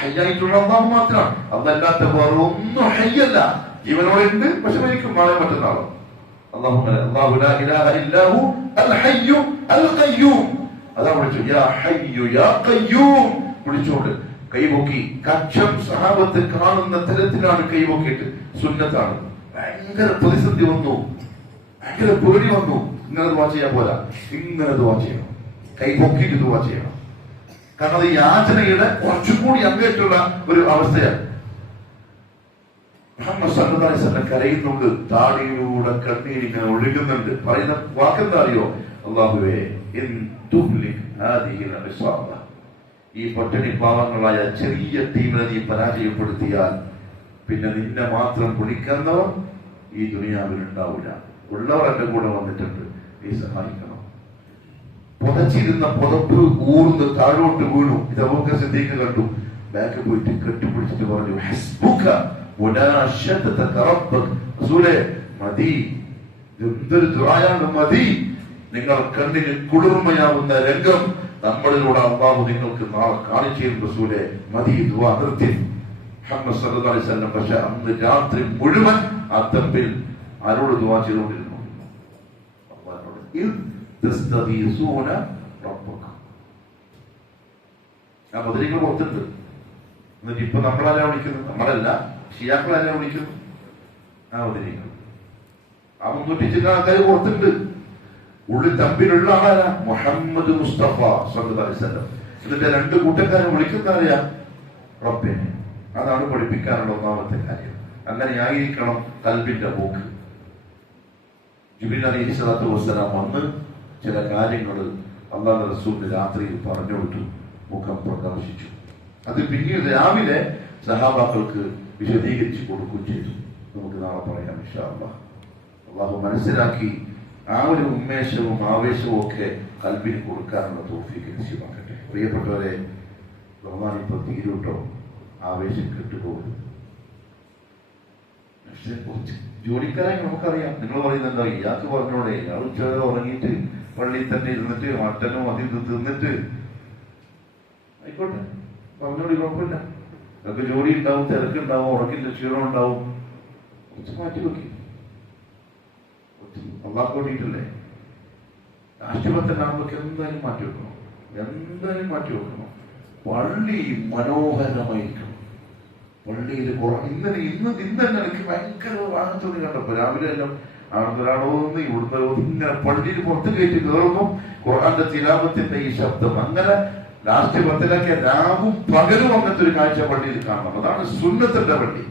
ഹയ്യായിട്ടുള്ള അള്ളാഹു മാത്രമാണ്. അതല്ലാത്ത വേറെ ഒന്നും ഹയ്യല്ല. ജീവനോടെ ഉണ്ട്, പക്ഷെ മരിക്കും നാളെ മറ്റന്നാളോ. അല്ലാഹു ലാ ഇലാഹ ഇല്ലാഹു അൽ ഹയ്യു അൽ ഖയ്യൂം. അതാ വിളിച്ചു യാ ഹയ്യു യാ ഖയ്യൂം വിളിച്ചോണ്ട് കൈപൊക്കി. കക്ഷം സഹാബത്ത് കാണുന്ന തരത്തിലാണ് കൈപൊക്കിയിട്ട് സുന്നത്താണ്. ഭയങ്കര പ്രതിസന്ധി വന്നു, ഭയങ്കര പേടി വന്നു. ഇങ്ങനെ ദുആ ചെയ്യാൻ പോരാ, ഇങ്ങനെ ദുആ ചെയ്യണം, കൈപൊക്കിയിട്ട് ദുആ ചെയ്യണം. കാരണം അത് യാചനയുടെ കുറച്ചും കൂടി അങ്ങേറ്റുള്ള ഒരു അവസ്ഥയാണ്. മുഹമ്മദ് സല്ലല്ലാഹു അലൈഹി വസല്ലം കരയുന്നുണ്ട്, താടിയിലൂടെ കണ്ണീരിങ്ങനെ ഒഴുകുന്നുണ്ട്. പറയുന്ന വാക്കെന്താ അറിയോ? അല്ലാഹുവേ ഇൻ തുഹ്ലിക് ഹാദിഹിൽ ഇസാബ, ഈ പട്ടിണി പാവങ്ങളായ ചെറിയ ടീമിനെ നീ പരാജയപ്പെടുത്തിയാൽ പിന്നെ നിന്നെ മാത്രം വിളിക്കുന്നവർ ഈ ദുനിയാവിൽ ഉണ്ടാവില്ല. ഉള്ളവർ എന്റെ കൂടെ വന്നിട്ടുണ്ട്, നീ സഹായിക്കണം. പുതച്ചിരുന്ന പുതപ്പ് ഊർന്ന് താഴോട്ട് വീണു. ഇത് അബൂബക്കർ സിദ്ദീഖ് കണ്ടു. ബാക്ക് പോയിട്ട് കെട്ടിപ്പിടിച്ചിട്ട് പറഞ്ഞു, ഹസ്ബുക വനാശതക റബ്ബക. റസൂലേ മതി, എന്തൊരു ദുആയാണ്, മതി. നിങ്ങൾ കണ്ണിന് കുളിർമയാവുന്ന രംഗം നമ്മളിലൂടെ അല്ലാഹു നിങ്ങൾക്ക് നാളെ കാണിച്ചു തരും. റസൂലേ മതി, ദുആ നിർത്തി. മുഹമ്മദ് സല്ലല്ലാഹു അലൈഹി വസല്ലം പക്ഷെ അന്ന് രാത്രി മുഴുവൻ ആ തമ്പിൽ ആരോട് ദുആ ചെയ്തുകൊണ്ടിരുന്നു? തസ്തഗീസൂന റബ്ബക. ആ ബദരീകൾ പുറത്തുണ്ട്. എന്നിട്ട് ഇപ്പൊ നമ്മളല്ല വിളിക്കുന്നത്, നമ്മളല്ല ഷിയാക്കളല്ല വിളിക്കുന്നു. ആ ബദരീകൾ, ആ 300 ആൾക്കാർ പുറത്തുണ്ട്. ഉള്ളിൽ തമ്പിലുള്ള ആളാരാ? മുഹമ്മദ് മുസ്തഫ സല്ലല്ലാഹു അലൈഹി വസല്ലം. എന്നിട്ട് 2 കൂട്ടക്കാരെ വിളിക്കുന്ന ആരെയാ? റബ്ബിനെ. അതാണ് പഠിപ്പിക്കാനുള്ള ഒന്നാമത്തെ കാര്യം. അങ്ങനെ ആയിരിക്കണം കൽബിന്റെ പോക്ക്. ജിബ്രീൽ അലൈഹിസ്സലാത്തു വസ്സലാം വന്ന് ചില കാര്യങ്ങൾ അല്ലാഹുവിന്റെ റസൂലിന് രാത്രിയിൽ പറഞ്ഞു കൊടുത്തു. മുഖം പ്രകാശിച്ചു. അത് പിന്നീട് രാവിലെ സഹാബാക്കൾക്ക് വിശദീകരിച്ചു കൊടുക്കുകയും ചെയ്തു. നമുക്ക് നാളെ പറയാം ഇൻഷാ അല്ലാഹ്. അല്ലാഹു മനസ്സിലാക്കി ആ ഒരു ഉന്മേഷവും ആവേശവും ഒക്കെ കൽബിന് കൊടുക്കാനുള്ള തൗഫീഖ് നസീബാക്കട്ടെ. പ്രിയപ്പെട്ടവരെ, റമദാൻ ഇപ്പോൾ തീരുട്ടോ, ആവേശം കെട്ടുപോകും. കുറച്ച് ജോലിക്കാരെ നമുക്കറിയാം. നിങ്ങൾ പറയുന്നുണ്ടോ ഇയാൾക്ക് പറഞ്ഞോടെ, ഇയാൾ ഉച്ചവരെ ഉറങ്ങിയിട്ട് പള്ളിയിൽ തന്നെ ഇരുന്നിട്ട് മട്ടനോ അതിൽ തിന്നിട്ട് ആയിക്കോട്ടെ, പറഞ്ഞോളി, കുഴപ്പമില്ല. അതൊക്കെ ജോലി ഉണ്ടാവും, തിരക്കുണ്ടാവും, ഉറക്കിന്റെ ക്ഷീണം ഉണ്ടാവും. കുറച്ച് മാറ്റി വെക്കി. അള്ളാഹ് വേണ്ടിയിട്ടല്ലേ. രാഷ്ട്രീയത്തിനാകുമ്പോൾ എന്തായാലും മാറ്റി വെക്കണം, എന്തായാലും മാറ്റി വെക്കണം. പള്ളി മനോഹരമായിരിക്കണം. പള്ളിയിൽ ഇന്ന് തന്നെ എനിക്ക് ഭയങ്കര വാഹനത്തോന്നി കണ്ടപ്പോ രാവിലെ എല്ലാം ആണൊരാളോന്ന് ഇവിടുന്ന് ഇങ്ങനെ പള്ളിയിൽ പുറത്ത് കയറ്റി കയറുന്നു. ഖുർആന്റെ തിലാവത്തിന്റെ ഈ ശബ്ദം അങ്ങനെ ലാസ്റ്റ് 10 രാവും പകലും അങ്ങനത്തെ ഒരു കാഴ്ച പള്ളിയിൽ കാണണം. അതാണ് സുന്നത്തിന്റെ പള്ളി.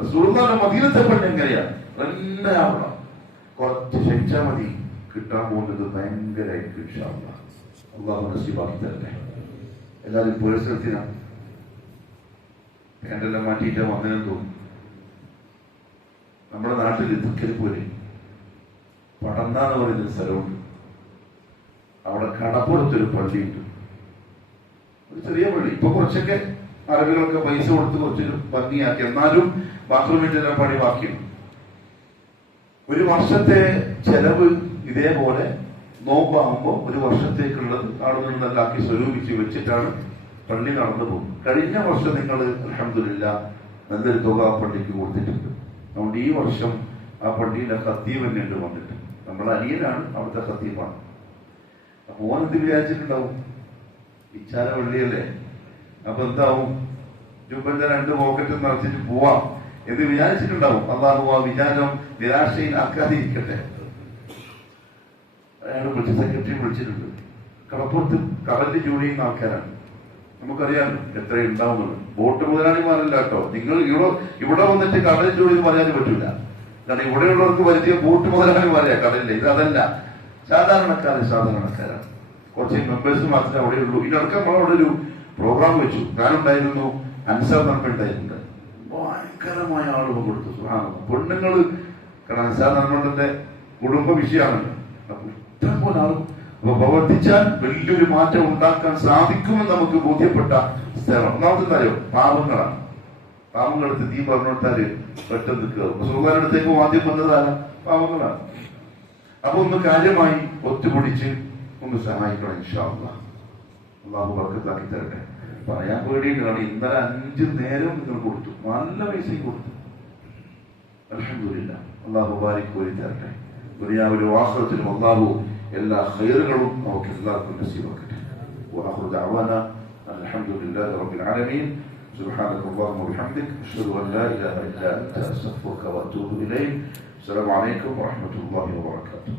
റസൂലുള്ളാഹിന്റെ മദീനത്തെ പള്ളി എങ്ങനെയാ? നല്ല ആവണം. കുറച്ച് ക്ഷമിച്ചാൽ മതി, കിട്ടാൻ പോകുന്നത് ഭയങ്കരമായിട്ട് ഇൻഷാ അല്ലാഹ്. അല്ലാഹു നസീബാക്കി തരട്ടെ. എല്ലാവരും പുരസ്കൃത്തിനാണ് പാൻറ്റെല്ലാം മാറ്റിയിട്ട് വന്നതെന്ന് തോന്നുന്നു. നമ്മുടെ നാട്ടിൽ തൃക്കരിപ്പൂര് പടന്ന എന്ന് പറയുന്നൊരു സ്ഥലമുണ്ട്. അവിടെ കടപ്പുറത്തൊരു പള്ളിയുണ്ട്, ഒരു ചെറിയ പള്ളി. ഇപ്പൊ കുറച്ചൊക്കെ അറബികളൊക്കെ പൈസ കൊടുത്ത് കുറച്ച് ഭംഗിയാക്കി, എന്നാലും ബാത്റൂമിന്റെ എല്ലാം പണി ബാക്കിയുണ്ട്. ഒരു വർഷത്തെ ചെലവ് ഇതേപോലെ നോമ്പാകുമ്പോൾ 1 വർഷത്തേക്കുള്ളത് ആളുകൾ നല്ലാക്കി സ്വരൂപിച്ച് വെച്ചിട്ടാണ് പള്ളി നടന്നു പോകും. കഴിഞ്ഞ വർഷം നിങ്ങൾ അൽഹംദുലില്ലാഹ് നല്ലൊരു തുക ആ പള്ളിക്ക് കൊടുത്തിട്ടുണ്ട്. അതുകൊണ്ട് ഈ വർഷം ആ പള്ളിയിലെ ഖത്തീബ് തന്നെയുണ്ട് വന്നിട്ട്. നമ്മുടെ അനിയനാണ് അവിടുത്തെ ഖത്തീബാണ്. അപ്പൊ ഓനെന്ത് വിചാരിച്ചിട്ടുണ്ടാവും? ഇച്ചാല പള്ളിയല്ലേ, അപ്പൊ എന്താവും? ജുബന്റെ 2 പോക്കറ്റ് നിറച്ചിട്ട് പോവാം എന്ന് വിചാരിച്ചിട്ടുണ്ടാവും. അല്ലാഹു ആ വിചാരം നിരാശയിൽ ആക്കാതിരിക്കട്ടെ. അയാൾ സെക്രട്ടറി വിളിച്ചിട്ടുണ്ട്. കടപ്പുറത്ത് കടലിൽ ജോലി ചെയ്യുന്ന ആൾക്കാരാണ്. നമുക്കറിയാം എത്ര ഉണ്ടാവുന്നത്. ബോട്ട് മുതലാളിമാരല്ല കേട്ടോ. നിങ്ങൾ ഇവിടെ വന്നിട്ട് കടലിൽ ജോലി പറയാൻ പറ്റൂല. കാരണം ഇവിടെയുള്ളവർക്ക് വലിയ ബോട്ട് മുതലാളിമാരെയാ കടലിൽ. ഇതല്ല, സാധാരണക്കാരാണ്. കുറച്ച് മെമ്പേഴ്സ് മാത്രമേ അവിടെ ഉള്ളൂ. ഇതിനടക്കം നമ്മളവിടെ ഒരു പ്രോഗ്രാം വെച്ചു. ഞാനുണ്ടായിരുന്നു, അൻസാർ നന്മയുണ്ടായിട്ടുണ്ട്. ഭയങ്കരമായ ആളുകൾ കൊടുത്തു. പെണ്ണുങ്ങള്, കാരണം അൻസാർ നന്മയുടെ കുടുംബ വിഷയമാണല്ലോ. അപ്പൊ ഇഷ്ടംപോലെ ആളും പ്രവർത്തിച്ചാൽ വലിയൊരു മാറ്റം ഉണ്ടാക്കാൻ സാധിക്കുമെന്ന് നമുക്ക് ബോധ്യപ്പെട്ട സ്ഥലം. ഒന്നാമത്തെ കാര്യം പാവങ്ങളാണ്. പാവങ്ങളടുത്ത് നീ പറഞ്ഞുകൊടുത്താല് പെട്ടെന്ന് കയറും. സുഖാനടുത്തേക്ക് ആദ്യം വന്നതാണ് പാവങ്ങളാണ്. അപ്പൊ ഒന്ന് കാര്യമായി ഒത്തുപിടിച്ച് ഒന്ന് സഹായിക്കണം ഇൻഷാ അല്ലാഹ്. അള്ളാഹു ബർക്കത്താക്കി തരട്ടെ. പറയാൻ പേടിയാണ്. ഇന്നലെ 5 നേരം നിങ്ങൾ കൊടുത്തു, നല്ല പൈസയും കൊടുത്തു. അൽഹംദുലില്ലാഹ്. അള്ളാഹു ബാരിക് കോരി തരട്ടെ. ദുനിയാവിലും ആഖിറത്തിലും അള്ളാഹു എല്ലാ ഖൈറുകളും നമുക്ക് എല്ലാവർക്കും നസീബാക്കട്ടെ. വആഖിറു ദഅവാനാ അൽഹംദുലില്ലാഹി റബ്ബിൽ ആലമീൻ. سبحانك اللهم وبحمدك أشهد أن لا إله إلا أنت أستغفرك وأتوب إليك. السلام عليكم ورحمة الله وبركاته.